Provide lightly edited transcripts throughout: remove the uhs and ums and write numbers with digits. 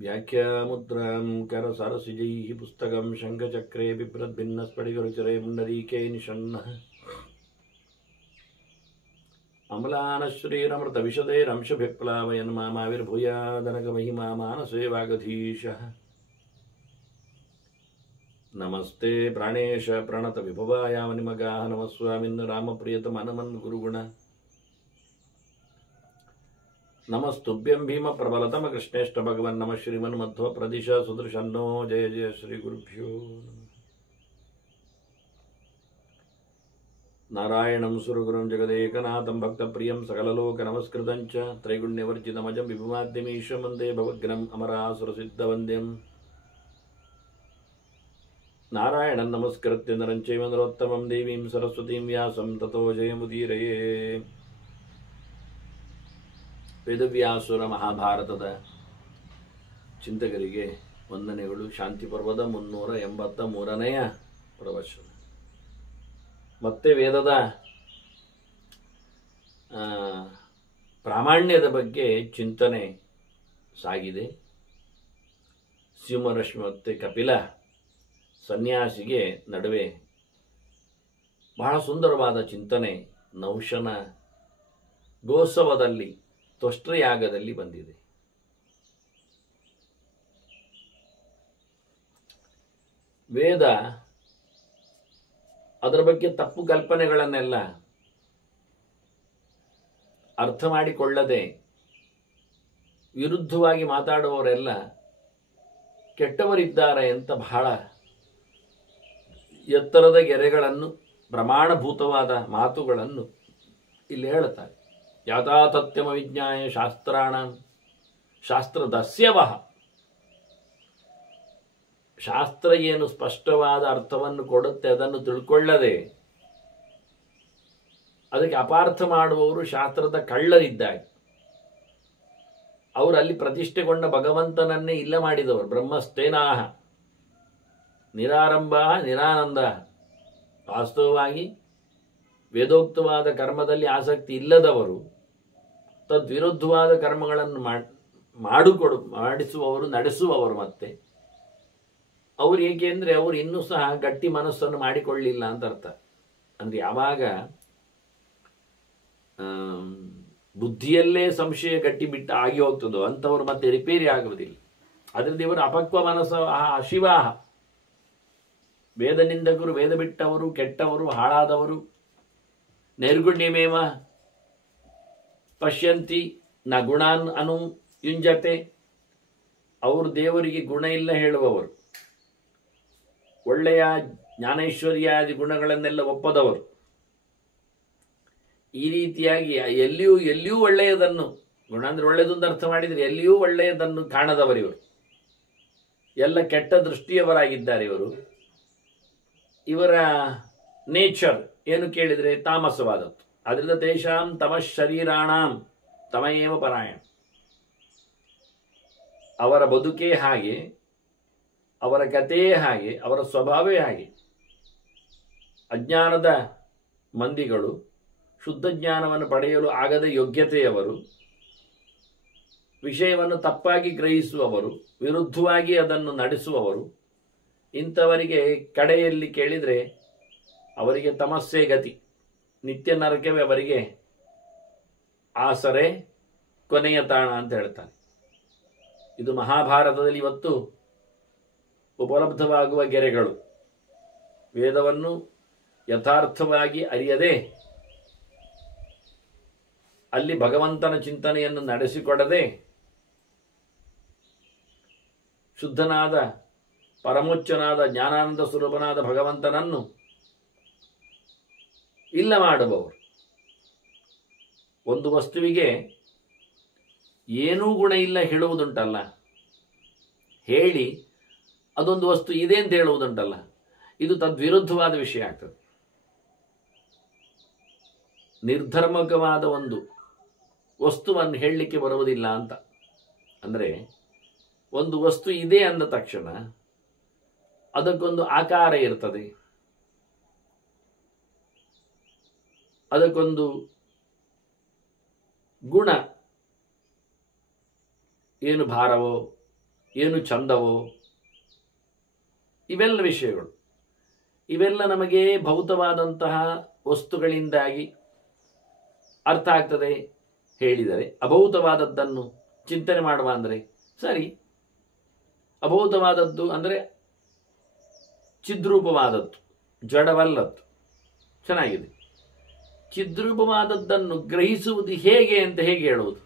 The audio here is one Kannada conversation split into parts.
व्याख्यामुद्रां करसरसिजैः पुस्तकं शङ्खचक्रे बिभ्रद्भिन्नस्फटिकरुचिरे पुण्डरीके निषण्णः अम्लानश्रीरमृतविशदेरंशभिप्लावयन् मामाविर्भूयादनगमहिमा मानसे वागधीशः नमस्ते प्राणेश प्रणतविभवायामनिमगाः नमः स्वामिन् रामप्रियतमनमन् गुरुगुण नमस्तुभ्यं भीमप्रबलतम कृष्णेष्ट भगवन् नमः श्रीमन्मध्व प्रदिश सुदर्शन्नो जय जय श्री गुरुभ्यो नारायणं सुरगुरुं जगदेकनाथं भक्तप्रियं सकललोकनमस्कृतं च त्रैगुण्यवर्जितमजं विभुमाद्यमीशं वन्दे भवग्नम् अमरासुरसिद्धवन्द्यं नारायणं नमस्कृत्य नरं चैव नरोत्तमं देवीं सरस्वतीं व्यासं ततो जयमुदीरये ವೇದವ್ಯಾಸುರ ಮಹಾಭಾರತದ ಚಿಂತಕರಿಗೆ ವಂದನೆಗಳು. ಶಾಂತಿ ಪರ್ವದ 383ನೇ ಪ್ರವಚನ. ಮತ್ತೆ ವೇದದ ಪ್ರಾಮಾಣ್ಯದ ಬಗ್ಗೆ ಚಿಂತನೆ ಸಾಗಿದೆ. ಸಿಂಹರಶ್ಮಿ ಮತ್ತು ಕಪಿಲ ಸನ್ಯಾಸಿಗೆ ನಡುವೆ ಬಹಳ ಸುಂದರವಾದ ಚಿಂತನೆ ನಹುಷನ ಗೋತ್ಸವದಲ್ಲಿ ತ್ವಷ್ಟಯಾಗದಲ್ಲಿ ಬಂದಿದೆ. ವೇದ ಅದರ ಬಗ್ಗೆ ತಪ್ಪು ಕಲ್ಪನೆಗಳನ್ನೆಲ್ಲ ಅರ್ಥ ಮಾಡಿಕೊಳ್ಳದೆ ವಿರುದ್ಧವಾಗಿ ಮಾತಾಡುವವರೆಲ್ಲ ಕೆಟ್ಟವರಿದ್ದಾರೆ ಅಂತ ಬಹಳ ಎತ್ತರದ ಗೆರೆಗಳನ್ನು ಪ್ರಮಾಣಭೂತವಾದ ಮಾತುಗಳನ್ನು ಇಲ್ಲಿ ಹೇಳುತ್ತಾರೆ. ಯಾಥಾತಥ್ಯಮ ವಿಜ್ಞಾಯ ಶಾಸ್ತ್ರಾಣ ಶಾಸ್ತ್ರದಸ್ಯವಹ, ಶಾಸ್ತ್ರ ಏನು ಸ್ಪಷ್ಟವಾದ ಅರ್ಥವನ್ನು ಕೊಡುತ್ತೆ ಅದನ್ನು ತಿಳ್ಕೊಳ್ಳದೆ ಅದಕ್ಕೆ ಅಪಾರ್ಥ ಮಾಡುವವರು ಶಾಸ್ತ್ರದ ಕಳ್ಳರಿದ್ದಾರೆ. ಅವರು ಅಲ್ಲಿ ಪ್ರತಿಷ್ಠೆಗೊಂಡ ಭಗವಂತನನ್ನೇ ಇಲ್ಲ ಮಾಡಿದವರು. ಬ್ರಹ್ಮಸ್ತೇನಾಹ ನಿರಾರಂಭ ನಿರಾನಂದ. ವಾಸ್ತವವಾಗಿ ವೇದೋಕ್ತವಾದ ಕರ್ಮದಲ್ಲಿ ಆಸಕ್ತಿ ಇಲ್ಲದವರು ತದ್ವಿರುದ್ಧವಾದ ಕರ್ಮಗಳನ್ನು ಮಾಡಿಸುವವರು, ನಡೆಸುವವರು. ಮತ್ತೆ ಅವರು ಏಕೆಂದರೆ ಅವರು ಇನ್ನೂ ಸಹ ಗಟ್ಟಿ ಮನಸ್ಸನ್ನು ಮಾಡಿಕೊಳ್ಳಿಲ್ಲ ಅಂತ ಅರ್ಥ. ಅಂದರೆ ಯಾವಾಗ ಬುದ್ಧಿಯಲ್ಲೇ ಸಂಶಯ ಗಟ್ಟಿ ಬಿಟ್ಟು ಆಗಿ ಹೋಗ್ತದೋ ಅಂಥವ್ರು ಮತ್ತೆ ರಿಪೇರಿ ಆಗುವುದಿಲ್ಲ. ಅದರಿಂದ ಇವರು ಅಪಕ್ವ ಮನಸ್ಸು ಅಶಿವಾಹ. ವೇದ ನಿಂದಕರು, ವೇದ ಬಿಟ್ಟವರು, ಕೆಟ್ಟವರು, ಹಾಳಾದವರು. ನೈರ್ಗುಣ್ಯಮೇವ ಪಶ್ಯಂತಿ ನ ಗುಣಾನ್ ಅನು ಯುಂಜತೆ. ಅವರು ದೇವರಿಗೆ ಗುಣ ಇಲ್ಲ ಹೇಳುವವರು, ಒಳ್ಳೆಯ ಜ್ಞಾನೈಶ್ವರ್ಯಾದಿ ಗುಣಗಳನ್ನೆಲ್ಲ ಒಪ್ಪದವರು. ಈ ರೀತಿಯಾಗಿ ಎಲ್ಲಿಯೂ ಒಳ್ಳೆಯದನ್ನು, ಗುಣ ಅಂದ್ರೆ ಒಳ್ಳೆಯದು ಅಂತ ಅರ್ಥ ಮಾಡಿದರೆ ಎಲ್ಲಿಯೂ ಒಳ್ಳೆಯದನ್ನು ಕಾಣದವರಿವರು. ಎಲ್ಲ ಕೆಟ್ಟ ದೃಷ್ಟಿಯವರಾಗಿದ್ದಾರೆ ಇವರು. ಇವರ ನೇಚರ್ ಏನು ಕೇಳಿದರೆ ತಾಮಸವಾದದ್ದು. ಅದರಿಂದ ತೇಷಾಂ ತಮಃ ಶರೀರಾಣಾಂ ತಮಯೇವ ಪರಾಯಣ. ಅವರ ಬದುಕೇ ಹಾಗೆ, ಅವರ ಕಥೆಯೇ ಹಾಗೆ, ಅವರ ಸ್ವಭಾವವೇ ಹಾಗೆ. ಅಜ್ಞಾನದ ಮಂದಿಗಳು, ಶುದ್ಧ ಜ್ಞಾನವನ್ನು ಪಡೆಯಲು ಆಗದ ಯೋಗ್ಯತೆಯವರು, ವಿಷಯವನ್ನು ತಪ್ಪಾಗಿ ಗ್ರಹಿಸುವವರು, ವಿರುದ್ಧವಾಗಿ ಅದನ್ನು ನಡೆಸುವವರು. ಇಂಥವರಿಗೆ ಕಡೆಯಲ್ಲಿ ಕೇಳಿದರೆ ಅವರಿಗೆ ತಮಸ್ಸೇ ಗತಿ, ನಿತ್ಯ ನರಕವೇ ಅವರಿಗೆ ಆಸರೆ, ಕೊನೆಯ ತಾಣ ಅಂತ ಹೇಳ್ತಾನೆ. ಇದು ಮಹಾಭಾರತದಲ್ಲಿ ಇವತ್ತು ಉಪಲಬ್ಧವಾಗುವ ಗೆರೆಗಳು. ವೇದವನ್ನು ಯಥಾರ್ಥವಾಗಿ ಅರಿಯದೆ ಅಲ್ಲಿ ಭಗವಂತನ ಚಿಂತನೆಯನ್ನು ನಡೆಸಿಕೊಡದೆ ಶುದ್ಧನಾದ ಪರಮೋಚ್ಚನಾದ ಜ್ಞಾನಾನಂದ ಸ್ವರೂಪನಾದ ಭಗವಂತನನ್ನು ಇಲ್ಲ ಮಾಡುವವರು. ಒಂದು ವಸ್ತುವಿಗೆ ಏನೂ ಗುಣ ಇಲ್ಲ ಹೇಳುವುದುಂಟಲ್ಲ, ಹೇಳಿ ಅದೊಂದು ವಸ್ತು ಇದೆ ಅಂತ ಹೇಳುವುದುಂಟಲ್ಲ, ಇದು ತದ್ವಿರುದ್ಧವಾದ ವಿಷಯ ಆಗ್ತದೆ. ನಿರ್ಧರ್ಮಕವಾದ ಒಂದು ವಸ್ತುವನ್ನು ಹೇಳಲಿಕ್ಕೆ ಬರುವುದಿಲ್ಲ ಅಂತ. ಅಂದರೆ ಒಂದು ವಸ್ತು ಇದೆ ಅಂದ ತಕ್ಷಣ ಅದಕ್ಕೊಂದು ಆಕಾರ ಇರ್ತದೆ, ಅದಕ್ಕೊಂದು ಗುಣ, ಏನು ಭಾರವೋ ಏನು ಚಂದವೋ, ಇವೆಲ್ಲ ವಿಷಯಗಳು. ಇವೆಲ್ಲ ನಮಗೆ ಭೌತವಾದಂತಹ ವಸ್ತುಗಳಿಂದಾಗಿ ಅರ್ಥ ಆಗ್ತದೆ ಹೇಳಿದರೆ, ಅಭೌತವಾದದ್ದನ್ನು ಚಿಂತನೆ ಮಾಡುವ ಅಂದರೆ ಸರಿ. ಅಭೌತವಾದದ್ದು ಅಂದರೆ ಚಿದ್ರೂಪವಾದದ್ದು, ಜಡವಲ್ಲದ್ದು. ಚೆನ್ನಾಗಿದೆ. ಚಿದ್ರೂಪವಾದದ್ದನ್ನು ಗ್ರಹಿಸುವುದು ಹೇಗೆ ಅಂತ ಹೇಗೆ ಹೇಳುವುದು?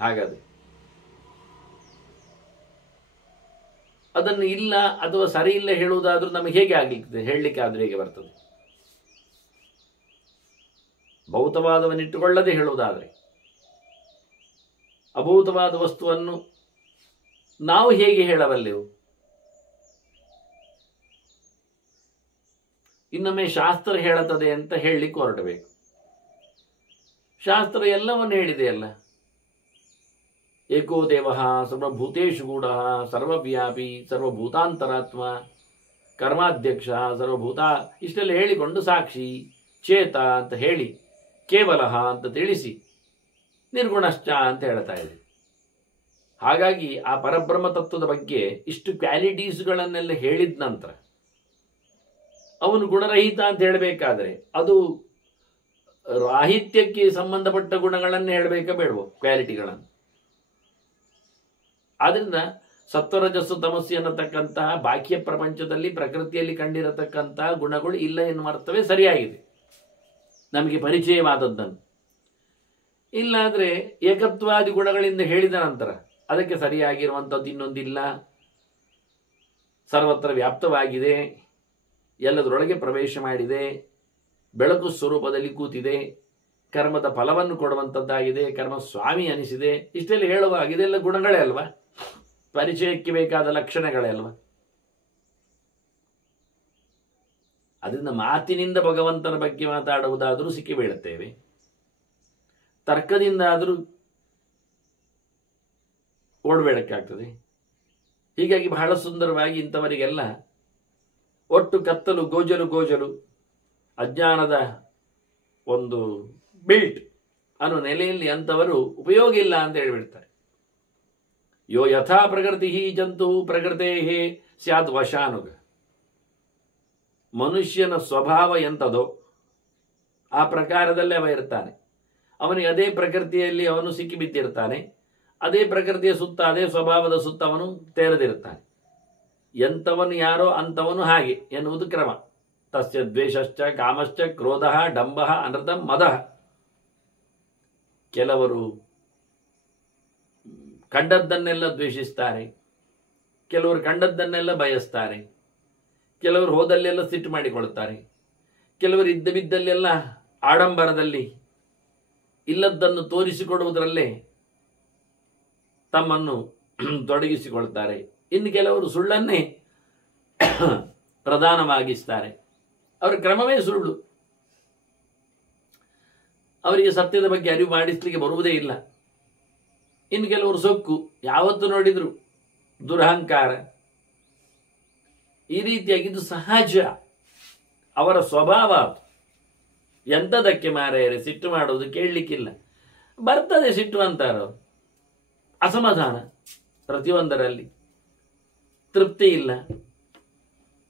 ಹಾಗಾದರೆ ಅದನ್ನು ಇಲ್ಲ ಅಥವಾ ಸರಿ ಇಲ್ಲ ಹೇಳುವುದಾದ್ರೂ ನಮಗೆ ಹೇಗೆ ಆಗಲಿಕ್ಕೆ ಹೇಳಲಿಕ್ಕೆ ಆದ್ರೂ ಹೇಗೆ ಬರ್ತದೆ? ಭೌತವಾದವನ್ನಿಟ್ಟುಕೊಳ್ಳದೆ ಹೇಳುವುದಾದರೆ, ಅಭೌತವಾದ ವಸ್ತುವನ್ನು ನಾವು ಹೇಗೆ ಹೇಳಬಲ್ಲೆವು? ಇನ್ನೊಮ್ಮೆ ಶಾಸ್ತ್ರ ಹೇಳುತ್ತದೆ ಅಂತ ಹೇಳಲಿಕ್ಕೆ ಹೊರಡಬೇಕು. ಶಾಸ್ತ್ರ ಎಲ್ಲವನ್ನು ಹೇಳಿದೆಯಲ್ಲ. ಏಕೋ ದೇವ ಸರ್ವಭೂತೇಷು ಗೂಢ ಸರ್ವವ್ಯಾಪಿ ಸರ್ವಭೂತಾಂತರಾತ್ಮ ಕರ್ಮಾಧ್ಯಕ್ಷ ಸರ್ವಭೂತ ಇಷ್ಟೆಲ್ಲ ಹೇಳಿಕೊಂಡು ಸಾಕ್ಷಿ ಚೇತ ಅಂತ ಹೇಳಿ ಕೇವಲ ಅಂತ ತಿಳಿಸಿ ನಿರ್ಗುಣಶ್ಚ ಅಂತ ಹೇಳ್ತಾ ಇದೆ. ಹಾಗಾಗಿ ಆ ಪರಬ್ರಹ್ಮ ತತ್ವದ ಬಗ್ಗೆ ಇಷ್ಟು ಕ್ವಾಲಿಟೀಸ್ಗಳನ್ನೆಲ್ಲ ಹೇಳಿದ ನಂತರ ಅವನು ಗುಣರಹಿತ ಅಂತ ಹೇಳಬೇಕಾದ್ರೆ ಅದು ರಾಹಿತ್ಯಕ್ಕೆ ಸಂಬಂಧಪಟ್ಟ ಗುಣಗಳನ್ನು ಹೇಳಬೇಕಾ ಬೇಡವೋ? ಕ್ವಾಲಿಟಿಗಳನ್ನು. ಆದ್ರಿಂದ ಸತ್ವರಜಸ್ಸು ತಮಸ್ಸು ಅನ್ನತಕ್ಕಂತಹ ಬಾಹ್ಯ ಪ್ರಪಂಚದಲ್ಲಿ ಪ್ರಕೃತಿಯಲ್ಲಿ ಕಂಡಿರತಕ್ಕಂತಹ ಗುಣಗಳು ಇಲ್ಲ ಎನ್ನುವ ಅರ್ಥವೇ ಸರಿಯಾಗಿದೆ ನಮಗೆ ಪರಿಚಯವಾದದ್ದನ್ನು. ಇಲ್ಲಾದ್ರೆ ಏಕತ್ವಾದಿ ಗುಣಗಳಿಂದ ಹೇಳಿದ ನಂತರ ಅದಕ್ಕೆ ಸರಿಯಾಗಿರುವಂಥದ್ದು ಇನ್ನೊಂದಿಲ್ಲ, ಸರ್ವತ್ರ ವ್ಯಾಪ್ತವಾಗಿದೆ, ಎಲ್ಲದರೊಳಗೆ ಪ್ರವೇಶ ಮಾಡಿದೆ, ಬೆಳಕು ಸ್ವರೂಪದಲ್ಲಿ ಕೂತಿದೆ, ಕರ್ಮದ ಫಲವನ್ನು ಕೊಡುವಂಥದ್ದಾಗಿದೆ, ಕರ್ಮ ಸ್ವಾಮಿ ಅನಿಸಿದೆ, ಇಷ್ಟೆಲ್ಲ ಹೇಳುವಾಗ ಇದೆಲ್ಲ ಗುಣಗಳೇ ಅಲ್ವಾ? ಪರಿಚಯಕ್ಕೆ ಬೇಕಾದ ಲಕ್ಷಣಗಳೇ ಅಲ್ವಾ? ಅದರಿಂದ ಮಾತಿನಿಂದ ಭಗವಂತನ ಬಗ್ಗೆ ಮಾತಾಡುವುದಾದರೂ ಸಿಕ್ಕಿ ಬೀಳುತ್ತೇವೆ, ತರ್ಕದಿಂದ ಆದರೂ ಓಡಬೇಡಕ್ಕಾಗ್ತದೆ. ಹೀಗಾಗಿ ಬಹಳ ಸುಂದರವಾಗಿ ಇಂಥವರಿಗೆಲ್ಲ ಒಟ್ಟು ಕತ್ತಲು ಗೋಜಲು ಅಜ್ಞಾನದ ಒಂದು ಬಿಲ್ಟ್ ಅನ್ನೋ ನೆಲೆಯಲ್ಲಿ ಅಂಥವರು ಉಪಯೋಗ ಇಲ್ಲ ಅಂತ ಹೇಳಿಬಿಡ್ತಾರೆ. ಯೋ ಯಥಾ ಪ್ರಕೃತಿ ಜಂತು ಪ್ರಕೃತೇ ಸ್ಯಾದ್ ವಶಾನುಗ. ಮನುಷ್ಯನ ಸ್ವಭಾವ ಎಂಥದೋ ಆ ಪ್ರಕಾರದಲ್ಲೇ ಅವ ಇರ್ತಾನೆ. ಅವನಿಗೆ ಅದೇ ಪ್ರಕೃತಿಯಲ್ಲಿ ಅವನು ಸಿಕ್ಕಿಬಿದ್ದಿರ್ತಾನೆ, ಅದೇ ಪ್ರಕೃತಿಯ ಸುತ್ತ ಅದೇ ಸ್ವಭಾವದ ಸುತ್ತ ಅವನು ತೆರೆದಿರ್ತಾನೆ. ಎಂಥವನು ಯಾರೋ ಅಂಥವನು ಹಾಗೆ ಎನ್ನುವುದು ಕ್ರಮ. ತಸ್ಯ ದ್ವೇಷಶ್ಚ ಕಾಮಶ್ಚ ಕ್ರೋಧ ಡಂಬ ಅನೃತಂ ಮದ. ಕೆಲವರು ಕಂಡದ್ದನ್ನೆಲ್ಲ ದ್ವೇಷಿಸ್ತಾರೆ, ಕೆಲವರು ಕಂಡದ್ದನ್ನೆಲ್ಲ ಬಯಸ್ತಾರೆ, ಕೆಲವರು ಹೋದಲ್ಲೆಲ್ಲ ಸಿಟ್ಟು ಮಾಡಿಕೊಳ್ತಾರೆ, ಕೆಲವರು ಇದ್ದ ಬಿದ್ದಲ್ಲೆಲ್ಲ ಆಡಂಬರದಲ್ಲಿ ಇಲ್ಲದ್ದನ್ನು ತೋರಿಸಿಕೊಡುವುದರಲ್ಲೇ ತಮ್ಮನ್ನು ತೊಡಗಿಸಿಕೊಳ್ತಾರೆ. ಇನ್ನು ಕೆಲವರು ಸುಳ್ಳನ್ನೇ ಪ್ರಧಾನವಾಗಿಸ್ತಾರೆ. ಅವರ ಕ್ರಮವೇ ಸುಳ್ಳು. ಅವರಿಗೆ ಸತ್ಯದ ಬಗ್ಗೆ ಅರಿವು ಮಾಡಿಸ್ಲಿಕ್ಕೆ ಬರುವುದೇ ಇಲ್ಲ. ಇನ್ನು ಕೆಲವರು ಸೊಕ್ಕು, ಯಾವತ್ತು ನೋಡಿದ್ರು ದುರಹಂಕಾರ. ಈ ರೀತಿಯಾಗಿದ್ದು ಸಹಜ, ಅವರ ಸ್ವಭಾವ. ಎಂಥದಕ್ಕೆ ಮಾರೆಯರೆ ಸಿಟ್ಟು ಮಾಡುವುದು? ಕೇಳಲಿಕ್ಕಿಲ್ಲ. ಬರ್ತದೆ ಸಿಟ್ಟು ಅಂತಾರೋ, ಅಸಮಾಧಾನ ಪ್ರತಿಯೊಂದರಲ್ಲಿ, ತೃಪ್ತಿ ಇಲ್ಲ,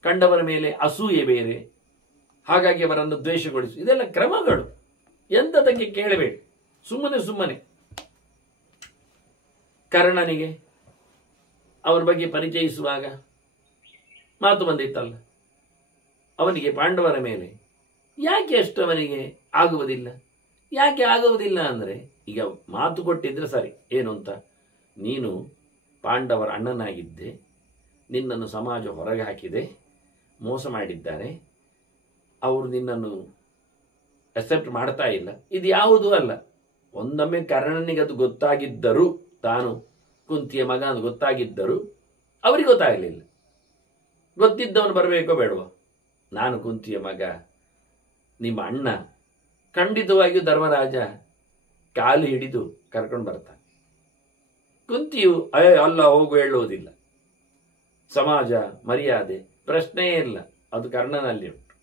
ಕಂಡವರ ಮೇಲೆ ಅಸೂಯೆ ಬೇರೆ, ಹಾಗಾಗಿ ಅವರನ್ನು ದ್ವೇಷಗೊಳಿಸು. ಇದೆಲ್ಲ ಕ್ರಮಗಳು. ಎಂಥದಕ್ಕೆ ಕೇಳಬೇಡಿ, ಸುಮ್ಮನೆ. ಕರ್ಣನಿಗೆ ಅವರ ಬಗ್ಗೆ ಪರಿಚಯಿಸುವಾಗ ಮಾತು ಬಂದಿತ್ತಲ್ಲ, ಅವನಿಗೆ ಪಾಂಡವರ ಮೇಲೆ ಯಾಕೆ ಅಷ್ಟು ಅವನಿಗೆ ಆಗುವುದಿಲ್ಲ? ಯಾಕೆ ಆಗುವುದಿಲ್ಲ ಅಂದರೆ, ಈಗ ಮಾತು ಕೊಟ್ಟಿದ್ರೆ ಸರಿ, ಏನು ಅಂತ, ನೀನು ಪಾಂಡವರ ಅಣ್ಣನಾಗಿದ್ದೆ, ನಿನ್ನನ್ನು ಸಮಾಜ ಹೊರಗೆ ಹಾಕಿದೆ, ಮೋಸ ಮಾಡಿದ್ದಾರೆ, ಅವರು ನಿನ್ನನ್ನು ಅಕ್ಸೆಪ್ಟ್ ಮಾಡ್ತಾ ಇಲ್ಲ. ಇದು ಯಾವುದೂ ಅಲ್ಲ. ಒಂದೊಮ್ಮೆ ಕರ್ಣನಿಗೆ ಅದು ಗೊತ್ತಾಗಿದ್ದರು, ತಾನು ಕುಂತಿಯ ಮಗ ಅಂತ ಗೊತ್ತಾಗಿದ್ದರು, ಅವರಿಗೆ ಗೊತ್ತಾಗಲಿಲ್ಲ. ಗೊತ್ತಿದ್ದವನು ಬರಬೇಕೋ ಬೇಡವೋ? ನಾನು ಕುಂತಿಯ ಮಗ, ನಿಮ್ಮ ಅಣ್ಣ, ಖಂಡಿತವಾಗಿಯೂ ಧರ್ಮರಾಜ ಕಾಲು ಹಿಡಿದು ಕರ್ಕೊಂಡು ಬರ್ತಾನೆ. ಕುಂತಿಯು ಅಲ್ಲ ಹೋಗು ಹೇಳುವುದಿಲ್ಲ. ಸಮಾಜ ಮರ್ಯಾದೆ ಪ್ರಶ್ನೆಯೇ ಇಲ್ಲ, ಅದು ಕರ್ಣನಲ್ಲಿ ಉಂಟು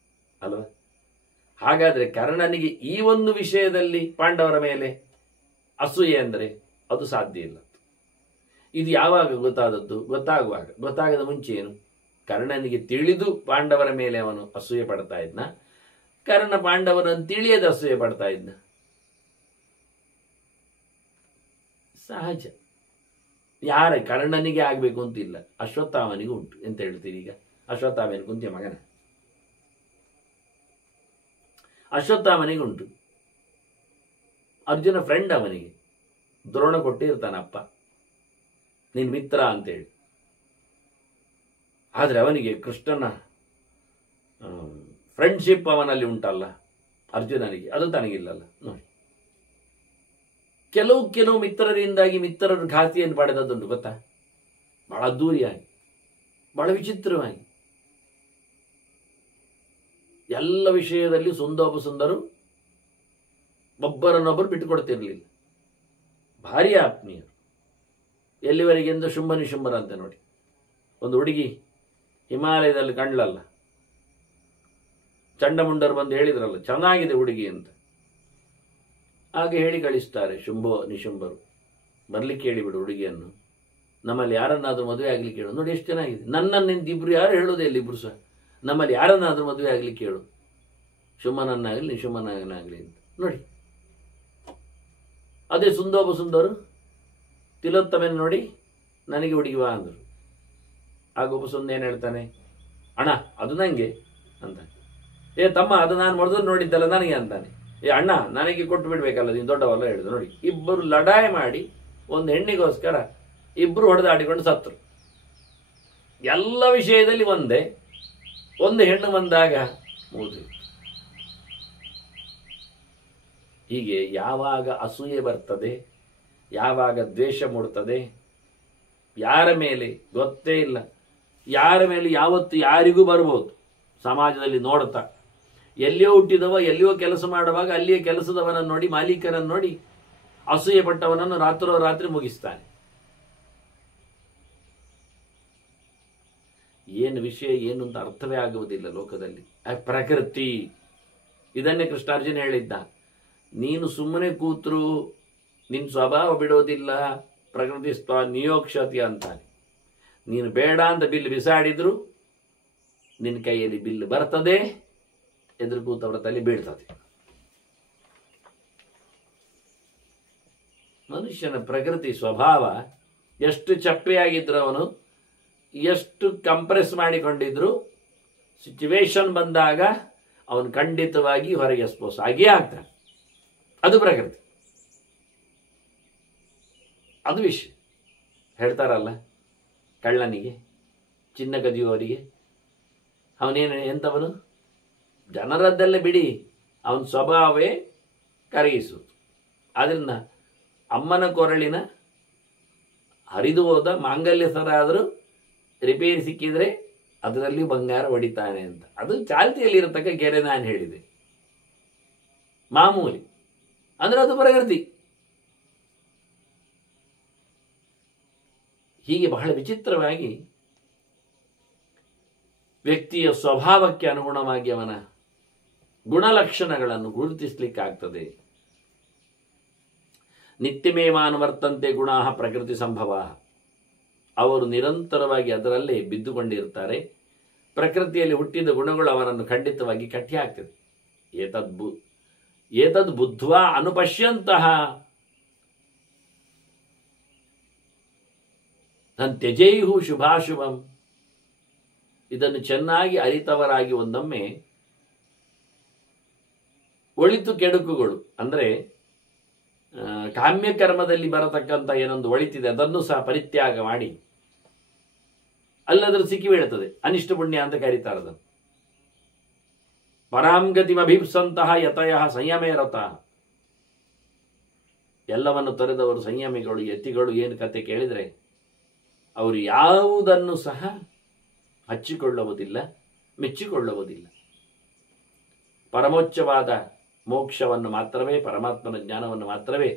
ಅಲ್ವಾ? ಹಾಗಾದ್ರೆ ಕರ್ಣನಿಗೆ ಈ ಒಂದು ವಿಷಯದಲ್ಲಿ ಪಾಂಡವರ ಮೇಲೆ ಅಸೂಯೆ ಅಂದರೆ ಅದು ಸಾಧ್ಯ ಇಲ್ಲ. ಇದು ಯಾವಾಗ ಗೊತ್ತಾದದ್ದು? ಗೊತ್ತಾಗದ ಮುಂಚೆ ಏನು? ಕರ್ಣನಿಗೆ ತಿಳಿದು ಪಾಂಡವರ ಮೇಲೆ ಅವನು ಅಸೂಯೆ ಪಡ್ತಾ ಇದ್ನ? ಕರ್ಣ ಪಾಂಡವರನ್ನು ತಿಳಿಯದೆ ಅಸೂಯೆ ಪಡ್ತಾ ಇದ್ನ? ಸಹಜ. ಯಾರ ಕರ್ಣನಿಗೆ ಆಗ್ಬೇಕು ಅಂತಿಲ್ಲ, ಅಶ್ವತ್ಥಾಮನಿಗೂ ಉಂಟು. ಎಂತ ಹೇಳ್ತೀರಿ ಈಗ? ಅಶ್ವತ್ಥಾಮನ ಕುಂತಿಯ ಮಗನ, ಅಶ್ವತ್ಥಾಮನಿಗುಂಟು. ಅರ್ಜುನ ಫ್ರೆಂಡ್ ಅವನಿಗೆ, ದ್ರೋಣ ಕೊಟ್ಟಿರ್ತಾನಪ್ಪ ನಿನ್ ಮಿತ್ರ ಅಂತೇಳಿ. ಆದ್ರೆ ಅವನಿಗೆ ಕೃಷ್ಣನ ಫ್ರೆಂಡ್ಶಿಪ್ ಅವನಲ್ಲಿ ಉಂಟಲ್ಲ, ಅರ್ಜುನನಿಗೆ ಅದು ತನಗಿಲ್ಲಲ್ಲ. ನೋಡಿ, ಕೆಲವು ಮಿತ್ರರಿಂದಾಗಿ ಮಿತ್ರರ ಘಾತಿಯನ್ನು ಪಡೆದದ್ದುಂಟು, ಗೊತ್ತಾ? ಬಹಳ ಅದ್ದೂರಿಯಾಗಿ, ಬಹಳ ವಿಚಿತ್ರವಾಗಿ, ಎಲ್ಲ ವಿಷಯದಲ್ಲಿ ಸುಂದರು ಒಬ್ಬರನ್ನೊಬ್ಬರು ಬಿಟ್ಟುಕೊಡ್ತಿರ್ಲಿಲ್ಲ. ಭಾರಿ ಆತ್ಮೀಯರು. ಎಲ್ಲಿವರೆಗೆಂದು ಶುಂಭ ನಿಶುಂಭರ ಅಂತ ನೋಡಿ. ಒಂದು ಹುಡುಗಿ ಹಿಮಾಲಯದಲ್ಲಿ ಕಂಡ್ಲಲ್ಲ, ಚಂಡಮುಂಡರು ಬಂದು ಹೇಳಿದ್ರಲ್ಲ ಚೆನ್ನಾಗಿದೆ ಹುಡುಗಿ ಅಂತ. ಹಾಗೆ ಹೇಳಿ ಕಳಿಸ್ತಾರೆ ಶುಂಭೋ ನಿಶುಂಭರು, ಬರ್ಲಿಕ್ಕೆ ಹೇಳಿಬಿಡು ಹುಡುಗಿಯನ್ನು, ನಮ್ಮಲ್ಲಿ ಯಾರನ್ನಾದ್ರೂ ಮದುವೆ ಆಗ್ಲಿಕ್ಕೆ ಹೇಳು. ನೋಡಿ ಎಷ್ಟು ಚೆನ್ನಾಗಿದೆ. ನನ್ನನ್ನು ಇಬ್ರು ಯಾರು ಹೇಳೋದೇ ಇಲ್ಲ, ಇಬ್ರು ಸಹ ನಮ್ಮಲ್ಲಿ ಯಾರನ್ನಾದ್ರೂ ಮದುವೆ ಆಗ್ಲಿಕ್ಕೆ ಹೇಳು, ಶುಂಭನನ್ನಾಗಲಿ ನಿಶುಂಭನಾಗಲಿ ಅಂತ. ನೋಡಿ, ಅದೇ ಸುಂದರು ತಿಲೋತ್ತಮನ ನೋಡಿ ನನಗೆ ಹುಡುಗಿ ಬಾ ಅಂದರು. ಆಗ ಉಪಸುಂದ ಏನು ಹೇಳ್ತಾನೆ? ಅಣ್ಣ ಅದು ನಂಗೆ ಅಂತಾನೆ. ತಮ್ಮ ಅದು ನಾನು ಮೊದಲು ನೋಡಿದ್ದಲ್ಲ ನನಗೆ ಅಂತಾನೆ. ಅಣ್ಣ ನನಗೆ ಕೊಟ್ಟು ಬಿಡ್ಬೇಕಲ್ಲ, ನೀನು ದೊಡ್ಡವಲ್ಲ ಹೇಳಿದ್ರು. ನೋಡಿ, ಇಬ್ಬರು ಲಡಾಯಿ ಮಾಡಿ ಒಂದು ಹೆಣ್ಣಿಗೋಸ್ಕರ ಇಬ್ರು ಹೊಡೆದಾಡಿಕೊಂಡು ಸತ್ರು. ಎಲ್ಲ ವಿಷಯದಲ್ಲಿ ಒಂದೇ, ಒಂದು ಹೆಣ್ಣು ಬಂದಾಗ ಮುಗಿದು. ಹೀಗೆ ಯಾವಾಗ ಅಸೂಯೆ ಬರ್ತದೆ, ಯಾವಾಗ ದ್ವೇಷ ಮೂಡ್ತದೆ, ಯಾರ ಮೇಲೆ ಗೊತ್ತೇ ಇಲ್ಲ, ಯಾರ ಮೇಲೆ ಯಾವತ್ತು ಯಾರಿಗೂ ಬರ್ಬೋದು. ಸಮಾಜದಲ್ಲಿ ನೋಡ್ತಾ ಎಲ್ಲಿಯೋ ಹುಟ್ಟಿದವ ಎಲ್ಲಿಯೋ ಕೆಲಸ ಮಾಡುವಾಗ ಅಲ್ಲಿಯೇ ಕೆಲಸದವನನ್ನು ನೋಡಿ, ಮಾಲೀಕರನ್ನು ನೋಡಿ ಅಸೂಯೆ ಪಟ್ಟವನನ್ನು ರಾತ್ರಿ ಮುಗಿಸ್ತಾನೆ. ಏನು ವಿಷಯ ಏನು ಅಂತ ಅರ್ಥವೇ ಆಗುವುದಿಲ್ಲ ಲೋಕದಲ್ಲಿ. ಪ್ರಕೃತಿ, ಇದನ್ನೇ ಕೃಷ್ಣಾರ್ಜುನ ಹೇಳಿದ್ದ. ನೀನು ಸುಮ್ಮನೆ ಕೂತ್ರು ನಿನ್ನ ಸ್ವಭಾವ ಬಿಡೋದಿಲ್ಲ, ಪ್ರಕೃತಿ ನಿಯೋಕ್ಷತಿ ಅಂತಾನೆ. ನೀನು ಬೇಡ ಅಂತ ಬಿಲ್ಲು ಬಿಸಾಡಿದ್ರು ನಿನ್ನ ಕೈಯಲ್ಲಿ ಬಿಲ್ಲು ಬರ್ತದೆ, ಎದುರು ಕೂತವರ ತಲೆ ಬೀಳ್ತದೆ. ಮನುಷ್ಯನ ಪ್ರಕೃತಿ ಸ್ವಭಾವ ಎಷ್ಟು ಚಪ್ಪೆಯಾಗಿದ್ರು, ಅವನು ಎಷ್ಟು ಕಂಪ್ರೆಸ್ ಮಾಡಿಕೊಂಡಿದ್ರು, ಸಿಚುವೇಶನ್ ಬಂದಾಗ ಅವನು ಖಂಡಿತವಾಗಿ ಹೊರಗೆ ಎಕ್ಸ್ಪೋಸ್ ಆಗಿಯೇ ಆಗ್ತಾನೆ. ಅದು ಪ್ರಕೃತಿ, ಅದು ವಿಷಯ. ಹೇಳ್ತಾರಲ್ಲ, ಕಳ್ಳನಿಗೆ ಚಿನ್ನ ಕದಿಯುವವರಿಗೆ ಅವನೇನು ಎಂಥವನು? ಜನರದ್ದೆಲ್ಲ ಬಿಡಿ, ಅವನ ಸ್ವಭಾವವೇ ಕರಗಿಸುವುದು. ಅದರಿಂದ ಅಮ್ಮನ ಕೊರಳಿನ ಹರಿದು ಹೋದ ಮಾಂಗಲ್ಯ ಸರ ಆದರೂ ರಿಪೇರಿ ಸಿಕ್ಕಿದ್ರೆ ಅದರಲ್ಲಿ ಬಂಗಾರ ಹೊಡಿತಾನೆ ಅಂತ. ಅದು ಚಾಲ್ತಿಯಲ್ಲಿರತಕ್ಕ ಗೆರೆ. ನಾನು ಹೇಳಿದೆ ಮಾಮೂಲಿ ಅಂದ್ರೆ ಅದು ಪ್ರಕೃತಿ. ಹೀಗೆ ಬಹಳ ವಿಚಿತ್ರವಾಗಿ ವ್ಯಕ್ತಿಯ ಸ್ವಭಾವಕ್ಕೆ ಅನುಗುಣವಾಗಿ ಅವನ ಗುಣಲಕ್ಷಣಗಳನ್ನು ಗುರುತಿಸಲಿಕ್ಕಾಗ್ತದೆ. ನಿತ್ಯಮೇವಾನುವರ್ತಂತೆ ಗುಣಾಃ ಪ್ರಕೃತಿ ಸಂಭವ. ಅವರು ನಿರಂತರವಾಗಿ ಅದರಲ್ಲೇ ಬಿದ್ದುಕೊಂಡಿರ್ತಾರೆ. ಪ್ರಕೃತಿಯಲ್ಲಿ ಹುಟ್ಟಿದ ಗುಣಗಳು ಅವನನ್ನು ಖಂಡಿತವಾಗಿ ಕಟ್ಟಿ ಹಾಕ್ತದೆ. ಏತದ್ ಬುದ್ಧ್ವಾ ಅನುಪಶ್ಯಂತಹ ತ್ಯಜೈಹು ಶುಭಾಶುಭಂ. ಇದನ್ನು ಚೆನ್ನಾಗಿ ಅರಿತವರಾಗಿ ಒಂದೊಮ್ಮೆ ಒಳಿತು ಕೆಡುಕುಗಳು ಅಂದರೆ ಕಾಮ್ಯಕರ್ಮದಲ್ಲಿ ಬರತಕ್ಕಂಥ ಏನೊಂದು ಒಳಿತಿದೆ ಅದನ್ನು ಸಹ ಪರಿತ್ಯಾಗ ಮಾಡಿ, ಅಲ್ಲದರೂ ಸಿಕ್ಕಿ ಬೀಳ್ತದೆ, ಅನಿಷ್ಟ ಪುಣ್ಯ ಅಂತ ಕರೀತಾರೆ. ಪರಾಂಗತಿಮಭೀಪ್ಸಂತಹ ಯತಯಃ ಸಂಯಮೇ ರತಃ. ಎಲ್ಲವನ್ನು ತೊರೆದವರು ಸಂಯಮಿಗಳು, ಯತಿಗಳು. ಏನು ಕತೆ ಕೇಳಿದರೆ ಅವರು ಯಾವುದನ್ನು ಸಹ ಹಚ್ಚಿಕೊಳ್ಳುವುದಿಲ್ಲ, ಮೆಚ್ಚಿಕೊಳ್ಳುವುದಿಲ್ಲ. ಪರಮೋಚ್ಚವಾದ ಮೋಕ್ಷವನ್ನು ಮಾತ್ರವೇ, ಪರಮಾತ್ಮನ ಜ್ಞಾನವನ್ನು ಮಾತ್ರವೇ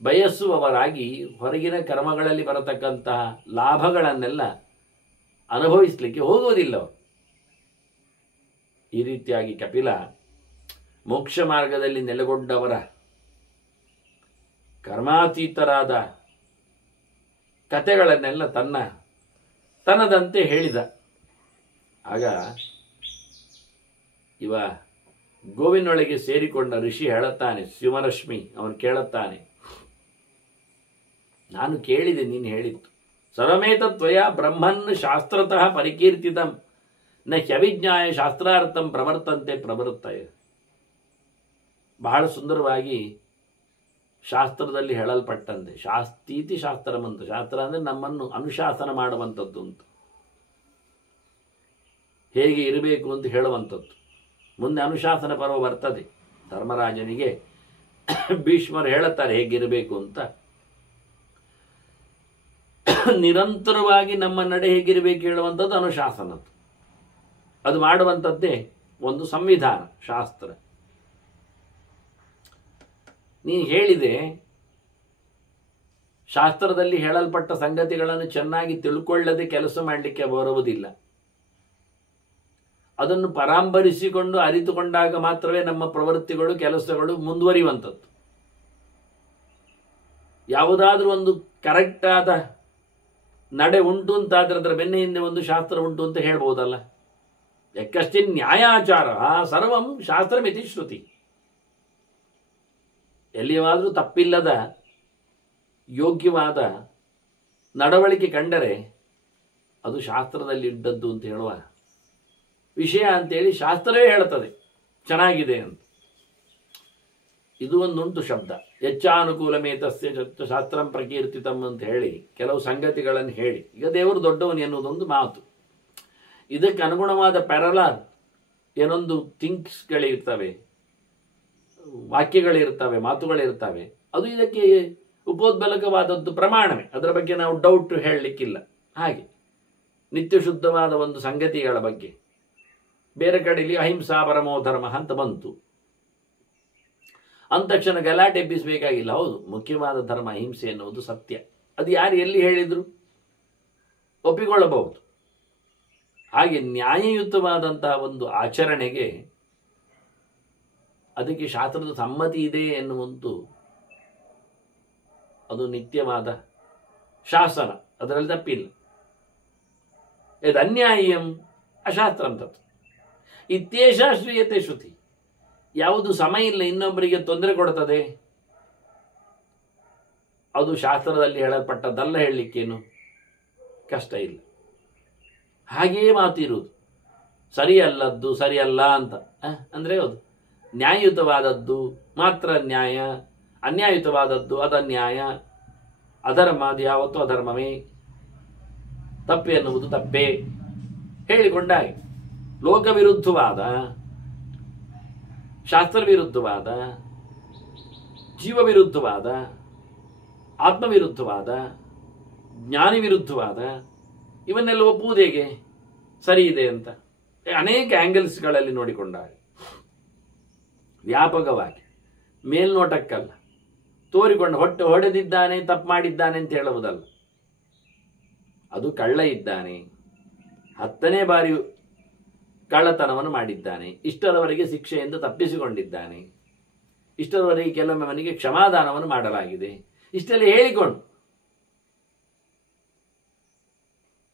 ಬಯಸುವವರಾಗಿ ಹೊರಗಿನ ಕರ್ಮಗಳಲ್ಲಿ ಬರತಕ್ಕಂತಹ ಲಾಭಗಳನ್ನೆಲ್ಲ ಅನುಭವಿಸಲಿಕ್ಕೆ ಹೋಗುವುದಿಲ್ಲ. ಈ ರೀತಿಯಾಗಿ ಕಪಿಲ ಮೋಕ್ಷ ಮಾರ್ಗದಲ್ಲಿ ನೆಲೆಗೊಂಡವರ ಕರ್ಮಾತೀತರಾದ ಕಥೆಗಳನ್ನೆಲ್ಲ ತನ್ನದಂತೆ ಹೇಳಿದ. ಆಗ ಇವ ಗೋವಿನೊಳಗೆ ಸೇರಿಕೊಂಡ ಋಷಿ ಹೇಳುತ್ತಾನೆ, ಶಿವರಶ್ಮಿ ಅವನು ಕೇಳುತ್ತಾನೆ, ನಾನು ಕೇಳಿದೆ ನೀನು ಹೇಳಿತ್ತು. ಸರ್ವಮೇತತ್ವಯ ಬ್ರಹ್ಮನ್ ಶಾಸ್ತ್ರತಃ ಪರಿಕೀರ್ತಿತಂ ನ ಹ್ಯವಿಜ್ಞಾಯ ಶಾಸ್ತ್ರಾರ್ಥಂ ಪ್ರವರ್ತಂತೆ ಪ್ರವೃತ್ತಯ. ಬಹಳ ಸುಂದರವಾಗಿ ಶಾಸ್ತ್ರದಲ್ಲಿ ಹೇಳಲ್ಪಟ್ಟಂತೆ, ಶಾಸ್ತೀತಿ ಶಾಸ್ತ್ರಮಂತ. ಶಾಸ್ತ್ರ ಅಂದರೆ ನಮ್ಮನ್ನು ಅನುಶಾಸನ ಮಾಡುವಂಥದ್ದು ಅಂತ, ಹೇಗೆ ಇರಬೇಕು ಅಂತ ಹೇಳುವಂಥದ್ದು. ಮುಂದೆ ಅನುಶಾಸನ ಪರ್ವ ಬರ್ತದೆ. ಧರ್ಮರಾಜನಿಗೆ ಭೀಷ್ಮರು ಹೇಳುತ್ತಾರೆ ಹೇಗಿರಬೇಕು ಅಂತ. ನಿರಂತರವಾಗಿ ನಮ್ಮ ನಡೆ ಹೇಗಿರಬೇಕು ಹೇಳುವಂಥದ್ದು ಅನುಶಾಸನದ್ದು. ಅದು ಮಾಡುವಂಥದ್ದೇ ಒಂದು ಸಂವಿಧಾನ, ಶಾಸ್ತ್ರ. ನೀನು ಹೇಳಿದೆ ಶಾಸ್ತ್ರದಲ್ಲಿ ಹೇಳಲ್ಪಟ್ಟ ಸಂಗತಿಗಳನ್ನು ಚೆನ್ನಾಗಿ ತಿಳ್ಕೊಳ್ಳದೆ ಕೆಲಸ ಮಾಡಲಿಕ್ಕೆ ಬರುವುದಿಲ್ಲ. ಅದನ್ನು ಪರಾಂಬರಿಸಿಕೊಂಡು ಅರಿತುಕೊಂಡಾಗ ಮಾತ್ರವೇ ನಮ್ಮ ಪ್ರವೃತ್ತಿಗಳು ಕೆಲಸಗಳು ಮುಂದುವರಿಯುವಂಥದ್ದು. ಯಾವುದಾದ್ರೂ ಒಂದು ಕರೆಕ್ಟ್ ಆದ ನಡೆ ಉಂಟು ಅಂತಾದ್ರೆ ಅದರ ಬೆನ್ನ ಹಿಂದೆ ಒಂದು ಶಾಸ್ತ್ರ ಉಂಟು ಅಂತ ಹೇಳ್ಬೋದಲ್ಲ. ಯಾಕಶ್ಚಿನ್ ನ್ಯಾಯಾಚಾರ ಸರ್ವಂ ಶಾಸ್ತ್ರಮಿತಿ ಶ್ರುತಿ. ಎಲ್ಲಿಯಾದರೂ ತಪ್ಪಿಲ್ಲದ ಯೋಗ್ಯವಾದ ನಡವಳಿಕೆ ಕಂಡರೆ ಅದು ಶಾಸ್ತ್ರದಲ್ಲಿ ಇದ್ದದ್ದು ಅಂತ ಹೇಳುವ ವಿಷಯ ಅಂತೇಳಿ ಶಾಸ್ತ್ರವೇ ಹೇಳ್ತದೆ ಚೆನ್ನಾಗಿದೆ ಅಂತ. ಇದು ಒಂದುಂಟು ಶಬ್ದ, ಯಚ್ಚಾನುಕೂಲಮೇತಸ್ಯ ಶಾಸ್ತ್ರಂ ಪ್ರಕೀರ್ತಿತಂ ಅಂತ ಹೇಳಿ ಕೆಲವು ಸಂಗತಿಗಳನ್ನು ಹೇಳಿ. ಈಗ ದೇವರು ದೊಡ್ಡವನು ಎನ್ನುವುದೊಂದು ಮಾತು. ಇದಕ್ಕೆ ಅನುಗುಣವಾದ ಪ್ಯಾರಲಾಲ್ ಏನೊಂದು ಥಿಂಕ್ಸ್ಗಳಿರ್ತವೆ, ವಾಕ್ಯಗಳಿರ್ತವೆ, ಮಾತುಗಳಿರ್ತವೆ. ಅದು ಇದಕ್ಕೆ ಉಪೋದ್ಬಲಕವಾದದ್ದು ಪ್ರಮಾಣವೇ. ಅದರ ಬಗ್ಗೆ ನಾವು ಡೌಟ್ ಹೇಳಲಿಕ್ಕಿಲ್ಲ. ಹಾಗೆ ನಿತ್ಯ ಶುದ್ಧವಾದ ಒಂದು ಸಂಗತಿಗಳ ಬಗ್ಗೆ ಬೇರೆ ಕಡೆಯಲ್ಲಿ ಅಹಿಂಸಾ ಪರಮೋ ಧರ್ಮ ಅಂತ ಬಂತು ಅಂದ ತಕ್ಷಣ ಗಲಾಟೆ ಎಬ್ಬಿಸಬೇಕಾಗಿಲ್ಲ. ಹೌದು, ಮುಖ್ಯವಾದ ಧರ್ಮ ಅಹಿಂಸೆ ಎನ್ನುವುದು ಸತ್ಯ. ಅದು ಯಾರು ಎಲ್ಲಿ ಹೇಳಿದ್ರು ಒಪ್ಪಿಕೊಳ್ಳಬಹುದು. ಹಾಗೆ ನ್ಯಾಯಯುತವಾದಂತಹ ಒಂದು ಆಚರಣೆಗೆ ಅದಕ್ಕೆ ಶಾಸ್ತ್ರದ ಸಮ್ಮತಿ ಇದೆ ಎನ್ನುವಂತೂ ಅದು ನಿತ್ಯವಾದ ಶಾಸನ, ಅದರಲ್ಲಿ ತಪ್ಪಿಲ್ಲ. ಇದು ಅನ್ಯಾಯಂ ಅಶಾಸ್ತ್ರಂ ತತ್ ಇತ್ಯೇಷ ಶ್ರೀಯತೆ ಶ್ರುತಿ. ಯಾವುದು ಸಮಯ ಇಲ್ಲ ಇನ್ನೊಬ್ಬರಿಗೆ ತೊಂದರೆ ಕೊಡುತ್ತದೆ ಅದು ಶಾಸ್ತ್ರದಲ್ಲಿ ಹೇಳಲ್ಪಟ್ಟದ್ದಲ್ಲ. ಹೇಳಲಿಕ್ಕೇನು ಕಷ್ಟ ಇಲ್ಲ. ಹಾಗೆಯೇ ಮಾತಿರುವುದು. ಸರಿಯಲ್ಲದ್ದು ಸರಿಯಲ್ಲ ಅಂತ ಅಂದರೆ ಹೌದು, ನ್ಯಾಯಯುತವಾದದ್ದು ಮಾತ್ರ ನ್ಯಾಯ, ಅನ್ಯಾಯಯುತವಾದದ್ದು ಅದನ್ಯಾಯ, ಅಧರ್ಮ ಅದು ಯಾವತ್ತೂ ಅಧರ್ಮವೇ, ತಪ್ಪೆ ಎನ್ನುವುದು ತಪ್ಪೇ ಹೇಳಿಕೊಂಡಾಗೆ ಲೋಕ ವಿರುದ್ಧವಾದ, ಶಾಸ್ತ್ರ ವಿರುದ್ಧವಾದ, ಜೀವ ವಿರುದ್ಧವಾದ, ಆತ್ಮ ವಿರುದ್ಧವಾದ, ಜ್ಞಾನಿ ವಿರುದ್ಧವಾದ ಇವನ್ನೆಲ್ಲ ಒಪ್ಪುವುದು ಹೇಗೆ ಸರಿ ಇದೆ ಅಂತ ಅನೇಕ ಆಂಗಲ್ಸ್ಗಳಲ್ಲಿ ನೋಡಿಕೊಂಡಾಗ ವ್ಯಾಪಕವಾಗಿ ಮೇಲ್ನೋಟಕ್ಕಲ್ಲ, ತೋರಿಕೊಂಡು ಹೊಡೆದಿದ್ದಾನೆ ತಪ್ಪು ಮಾಡಿದ್ದಾನೆ ಅಂತ ಹೇಳುವುದಲ್ಲ. ಅದು ಕಳ್ಳ ಇದ್ದಾನೆ, 10ನೇ ಬಾರಿ ಕಳ್ಳತನವನ್ನು ಮಾಡಿದ್ದಾನೆ, ಇಷ್ಟರವರೆಗೆ ಶಿಕ್ಷೆಯಿಂದ ತಪ್ಪಿಸಿಕೊಂಡಿದ್ದಾನೆ, ಇಷ್ಟರವರೆಗೆ ಕೆಲವೊಮ್ಮೆ ಅವನಿಗೆ ಕ್ಷಮಾದಾನವನ್ನು ಮಾಡಲಾಗಿದೆ, ಇಷ್ಟೆಲ್ಲ ಹೇಳಿಕೊಂಡು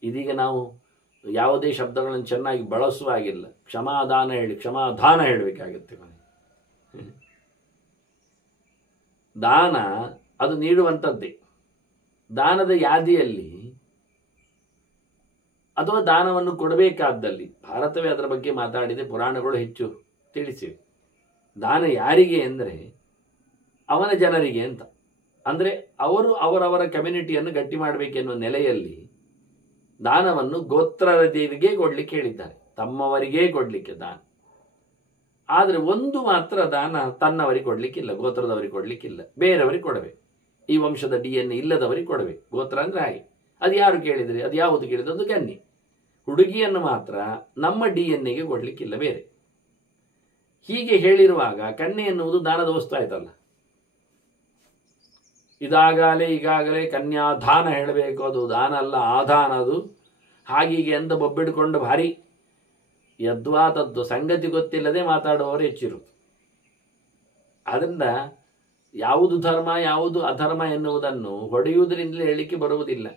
ಇದೀಗ ನಾವು ಯಾವುದೇ ಶಬ್ದಗಳನ್ನು ಚೆನ್ನಾಗಿ ಬಳಸುವಾಗಿಲ್ಲ. ಕ್ಷಮಾದಾನ ಹೇಳಿ ಕ್ಷಮಾದಾನ ಹೇಳಬೇಕಾಗುತ್ತೆ. ದಾನ ಅದು ನೀಡುವಂಥದ್ದೇ. ದಾನದ ಯಾದಿಯಲ್ಲಿ ಅಥವಾ ದಾನವನ್ನು ಕೊಡಬೇಕಾದಲ್ಲಿ ಭಾರತವೇ ಅದರ ಬಗ್ಗೆ ಮಾತಾಡಿದೆ, ಪುರಾಣಗಳು ಹೆಚ್ಚು ತಿಳಿಸಿವೆ. ದಾನ ಯಾರಿಗೆ ಅಂದರೆ ಅವನ ಜನರಿಗೆ ಅಂತ. ಅಂದರೆ ಅವರು ಅವರವರ ಕಮ್ಯುನಿಟಿಯನ್ನು ಗಟ್ಟಿ ಮಾಡಬೇಕೆನ್ನುವ ನೆಲೆಯಲ್ಲಿ ದಾನವನ್ನು ಗೋತ್ರರಿಗೆ ಕೊಡ್ಲಿಕ್ಕೆ ಹೇಳಿದ್ದಾರೆ, ತಮ್ಮವರಿಗೇ ಕೊಡ್ಲಿಕ್ಕೆ ದಾನ. ಆದರೆ ಒಂದು ಮಾತ್ರ ದಾನ ತನ್ನವರಿಗೆ ಕೊಡ್ಲಿಕ್ಕಿಲ್ಲ, ಗೋತ್ರದವರಿಗೆ ಕೊಡ್ಲಿಕ್ಕಿಲ್ಲ, ಬೇರೆಯವರಿಗೆ ಕೊಡಬೇಕು. ಈ ವಂಶದ DNA ಇಲ್ಲದವರಿಗೆ ಕೊಡಬೇಕು. ಗೋತ್ರ ಅಂದ್ರೆ ಹಾಗೆ. ಅದು ಯಾರು ಕೇಳಿದರೆ, ಅದು ಯಾವುದು ಕೇಳಿದ್ರೆ ಅದು ಕನ್ಯೆ. ಹುಡುಗಿಯನ್ನು ಮಾತ್ರ ನಮ್ಮ DNA ಕೊಡ್ಲಿಕ್ಕಿಲ್ಲ ಬೇರೆ. ಹೀಗೆ ಹೇಳಿರುವಾಗ ಕನ್ಯೆ ಎನ್ನುವುದು ದಾನದ ವಸ್ತು ಆಯ್ತಲ್ಲ. ಈಗಾಗಲೇ ಕನ್ಯಾದಾನ ಹೇಳಬೇಕು, ಅದು ದಾನ ಅಲ್ಲ ಆದಾನ ಅದು. ಹಾಗೀಗೆ ಅಂತ ಬೊಬ್ಬಿಡ್ಕೊಂಡು ಭಾರಿ ಯದ್ವಾತದ್ದು ಸಂಗತಿ ಗೊತ್ತಿಲ್ಲದೆ ಮಾತಾಡುವವರು ಹೆಚ್ಚಿರುವುದು. ಆದ್ದರಿಂದ ಯಾವುದು ಧರ್ಮ ಯಾವುದು ಅಧರ್ಮ ಎನ್ನುವುದನ್ನು ಹೊಡೆಯುವುದರಿಂದಲೇ ಹೇಳಲಿಕ್ಕೆ ಬರುವುದಿಲ್ಲ.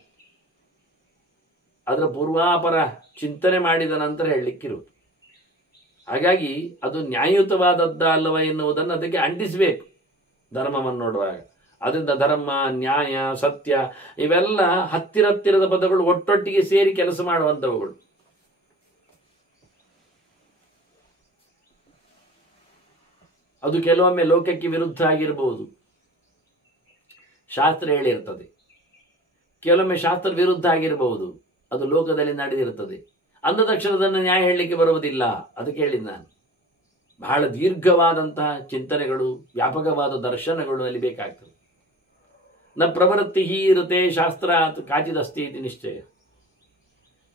ಅದರ ಪೂರ್ವಾಪರ ಚಿಂತನೆ ಮಾಡಿದ ನಂತರ ಹೇಳಲಿಕ್ಕಿರುವುದು. ಹಾಗಾಗಿ ಅದು ನ್ಯಾಯಯುತವಾದದ್ದ ಅಲ್ಲವ ಎನ್ನುವುದನ್ನು ಅದಕ್ಕೆ ಅಂಟಿಸಬೇಕು ಧರ್ಮವನ್ನು ನೋಡುವಾಗ. ಅದರಿಂದ ಧರ್ಮ, ನ್ಯಾಯ, ಸತ್ಯ ಇವೆಲ್ಲ ಹತ್ತಿರದ ಪದಗಳು ಒಟ್ಟೊಟ್ಟಿಗೆ ಸೇರಿ ಕೆಲಸ ಮಾಡುವಂಥವುಗಳು. ಅದು ಕೆಲವೊಮ್ಮೆ ಲೋಕಕ್ಕೆ ವಿರುದ್ಧ ಆಗಿರಬಹುದು, ಶಾಸ್ತ್ರ ಹೇಳಿರ್ತದೆ. ಕೆಲವೊಮ್ಮೆ ಶಾಸ್ತ್ರ ವಿರುದ್ಧ ಆಗಿರಬಹುದು, ಅದು ಲೋಕದಲ್ಲಿ ನಡೆದಿರ್ತದೆ. ಅಂದ ತಕ್ಷಣದನ್ನು ನ್ಯಾಯ ಹೇಳಲಿಕ್ಕೆ ಬರುವುದಿಲ್ಲ. ಅದಕ್ಕೆ ಹೇಳಿದ್ದು ನಾನು, ಬಹಳ ದೀರ್ಘವಾದಂತಹ ಚಿಂತನೆಗಳು, ವ್ಯಾಪಕವಾದ ದರ್ಶನಗಳು ಅಲ್ಲಿ ಬೇಕಾಗ್ತದೆ. ನ ಪ್ರವೃತ್ತಿ ಇರುತ್ತೆ ಶಾಸ್ತ್ರ ಕಾಚಿದಸ್ತಿ ಇದು ನಿಶ್ಚಯ.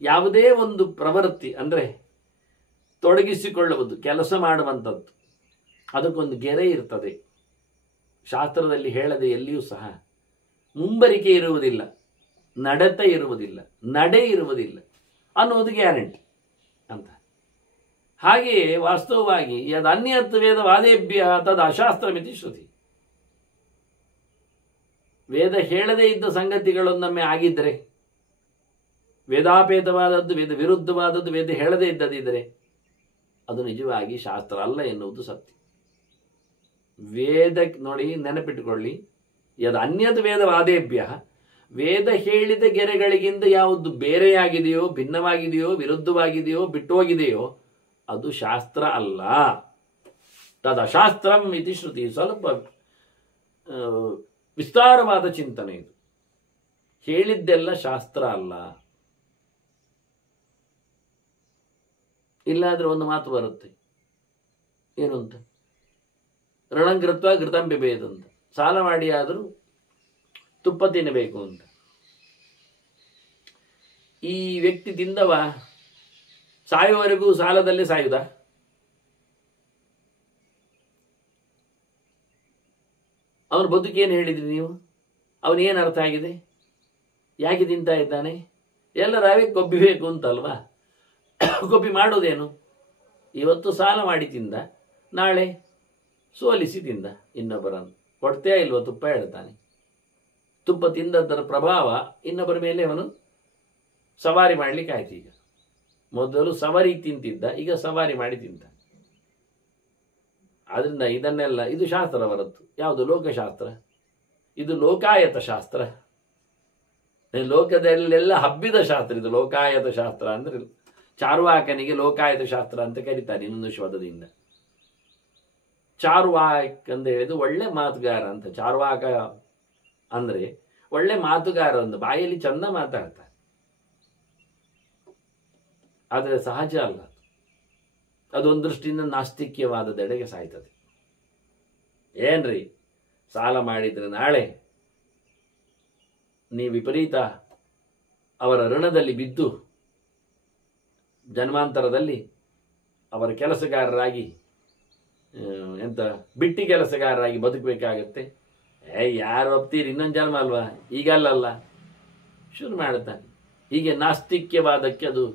ಯಾವುದೇ ಒಂದು ಪ್ರವೃತ್ತಿ ಅಂದರೆ ತೊಡಗಿಸಿಕೊಳ್ಳುವುದು, ಕೆಲಸ ಮಾಡುವಂಥದ್ದು, ಅದಕ್ಕೊಂದು ಗೆರೆ ಇರ್ತದೆ. ಶಾಸ್ತ್ರದಲ್ಲಿ ಹೇಳದೆ ಎಲ್ಲಿಯೂ ಸಹ ಮುಂಬರಿಕೆ ಇರುವುದಿಲ್ಲ, ನಡತೆ ಇರುವುದಿಲ್ಲ, ನಡೆ ಇರುವುದಿಲ್ಲ ಅನ್ನುವುದು ಗ್ಯಾರಂಟಿ ಅಂತ. ಹಾಗೆಯೇ ವಾಸ್ತವವಾಗಿ ಯದ್ ಅನ್ಯತ್ ವೇದ ವಾದೇಭ್ಯ ತದ್ ಅಶಾಸ್ತ್ರಮಿತಿ ಶ್ರುತಿ. ವೇದ ಹೇಳದೇ ಇದ್ದ ಸಂಗತಿಗಳೊಂದೊಮ್ಮೆ ಆಗಿದ್ದರೆ, ವೇದಾಪೇತವಾದದ್ದು, ವೇದ ವಿರುದ್ಧವಾದದ್ದು ವೇದ ಹೇಳದೇ ಇದ್ದದಿದ್ದರೆ ಅದು ನಿಜವಾಗಿ ಶಾಸ್ತ್ರ ಅಲ್ಲ ಎನ್ನುವುದು ಸತ್ಯ. ವೇದ ನೋಡಿ, ನೆನಪಿಟ್ಟುಕೊಳ್ಳಿ, ಯದ್ ಅನ್ಯದ್ ವೇದವಾದೇಭ್ಯ, ವೇದ ಹೇಳಿದ ಗೆರೆಗಳಿಗಿಂತ ಯಾವುದು ಬೇರೆಯಾಗಿದೆಯೋ, ಭಿನ್ನವಾಗಿದೆಯೋ, ವಿರುದ್ಧವಾಗಿದೆಯೋ, ಬಿಟ್ಟೋಗಿದೆಯೋ ಅದು ಶಾಸ್ತ್ರ ಅಲ್ಲ. ತದ್ ಅಶಾಸ್ತ್ರಂ ಇತಿ ಶ್ರುತಿ. ಸ್ವಲ್ಪ ವಿಸ್ತಾರವಾದ ಚಿಂತನೆ ಇದು. ಹೇಳಿದ್ದೆಲ್ಲ ಶಾಸ್ತ್ರ ಅಲ್ಲ. ಇಲ್ಲಾದ್ರೆ ಒಂದು ಮಾತು ಬರುತ್ತೆ, ಏನು ಅಂತ, ಋಣಂಕೃತ್ವ ಘೃತಂ ಪಿಬೇತ್ ಅಂತ. ಸಾಲ ಮಾಡಿ ಆದರೂ ತುಪ್ಪ ತಿನ್ನಬೇಕು ಅಂತ. ಈ ವ್ಯಕ್ತಿ ತಿಂದವ ಸಾಯುವವರೆಗೂ ಸಾಲದಲ್ಲೇ ಸಾಯುದ? ಅವನ ಬದುಕೇನು ಹೇಳಿದ್ರಿ ನೀವು? ಅವನೇನು ಅರ್ಥ ಆಗಿದೆ? ಯಾಕೆ ತಿಂತಾ ಇದ್ದಾನೆ? ಎಲ್ಲರಾವೇ ಕೊಬ್ಬಿಬೇಕು ಅಂತಲ್ವಾ? ಕೊಬ್ಬಿ ಮಾಡೋದೇನು? ಇವತ್ತು ಸಾಲ ಮಾಡಿ ತಿಂದ, ನಾಳೆ ಸೋಲಿಸಿ ತಿಂದ ಇನ್ನೊಬ್ಬರನ್ನು. ಕೊಡ್ತೇ ಇಲ್ವ ತುಪ್ಪ ಹೇಳ್ತಾನೆ. ತುಪ್ಪ ತಿಂದದ್ದರ ಪ್ರಭಾವ ಇನ್ನೊಬ್ಬರ ಮೇಲೆ ಅವನು ಸವಾರಿ ಮಾಡಲಿಕ್ಕೆ ಆಯ್ತು. ಈಗ ಮೊದಲು ಸವಾರಿ ತಿಂತಿದ್ದ, ಈಗ ಸವಾರಿ ಮಾಡಿ ತಿಂತ. ಆದ್ರಿಂದ ಇದನ್ನೆಲ್ಲ, ಇದು ಶಾಸ್ತ್ರ ಹೊರತು ಯಾವುದು ಲೋಕಶಾಸ್ತ್ರ? ಇದು ಲೋಕಾಯತ ಶಾಸ್ತ್ರ, ಲೋಕದಲ್ಲೆಲ್ಲ ಹಬ್ಬಿದ ಶಾಸ್ತ್ರ. ಇದು ಲೋಕಾಯತ ಶಾಸ್ತ್ರ ಅಂದ್ರೆ ಚಾರ್ವಾಕನಿಗೆ ಲೋಕಾಯತ ಶಾಸ್ತ್ರ ಅಂತ ಕರೀತಾರೆ ಇನ್ನೊಂದು ಶ್ವದದಿಂದ. ಚಾರ್ವಾಕ್ ಅಂತ ಹೇಳಿದು ಒಳ್ಳೆ ಮಾತುಗಾರ ಅಂತ. ಚಾರ್ವಾಕ ಅಂದ್ರೆ ಒಳ್ಳೆ ಮಾತುಗಾರ ಅಂತ, ಬಾಯಲ್ಲಿ ಚಂದ ಮಾತಾಡ್ತಾರೆ. ಆದರೆ ಸಹಜ ಅಲ್ಲ, ಅದೊಂದು ದೃಷ್ಟಿಯಿಂದ ನಾಸ್ತಿಕ್ಯವಾದದೆಡೆಗೆ ಸಾಯ್ತದೆ. ಏನ್ರಿ, ಸಾಲ ಮಾಡಿದ್ರೆ ನಾಳೆ ನೀವು ವಿಪರೀತ ಅವರ ಋಣದಲ್ಲಿ ಬಿದ್ದು ಜನ್ಮಾಂತರದಲ್ಲಿ ಅವರ ಕೆಲಸಗಾರರಾಗಿ, ಎಂತ ಬಿಟ್ಟಿ ಕೆಲಸಗಾರರಾಗಿ ಬದುಕಬೇಕಾಗತ್ತೆ. ಯಾರು ಒಪ್ತೀರಿ? ಇನ್ನೊಂದು ಜನ್ಮ ಅಲ್ವಾ, ಈಗಲ್ಲ ಶುರು ಮಾಡುತ್ತಾನೆ. ಹೀಗೆ ನಾಸ್ತಿಕ್ಯವಾದಕ್ಕೆ ಅದು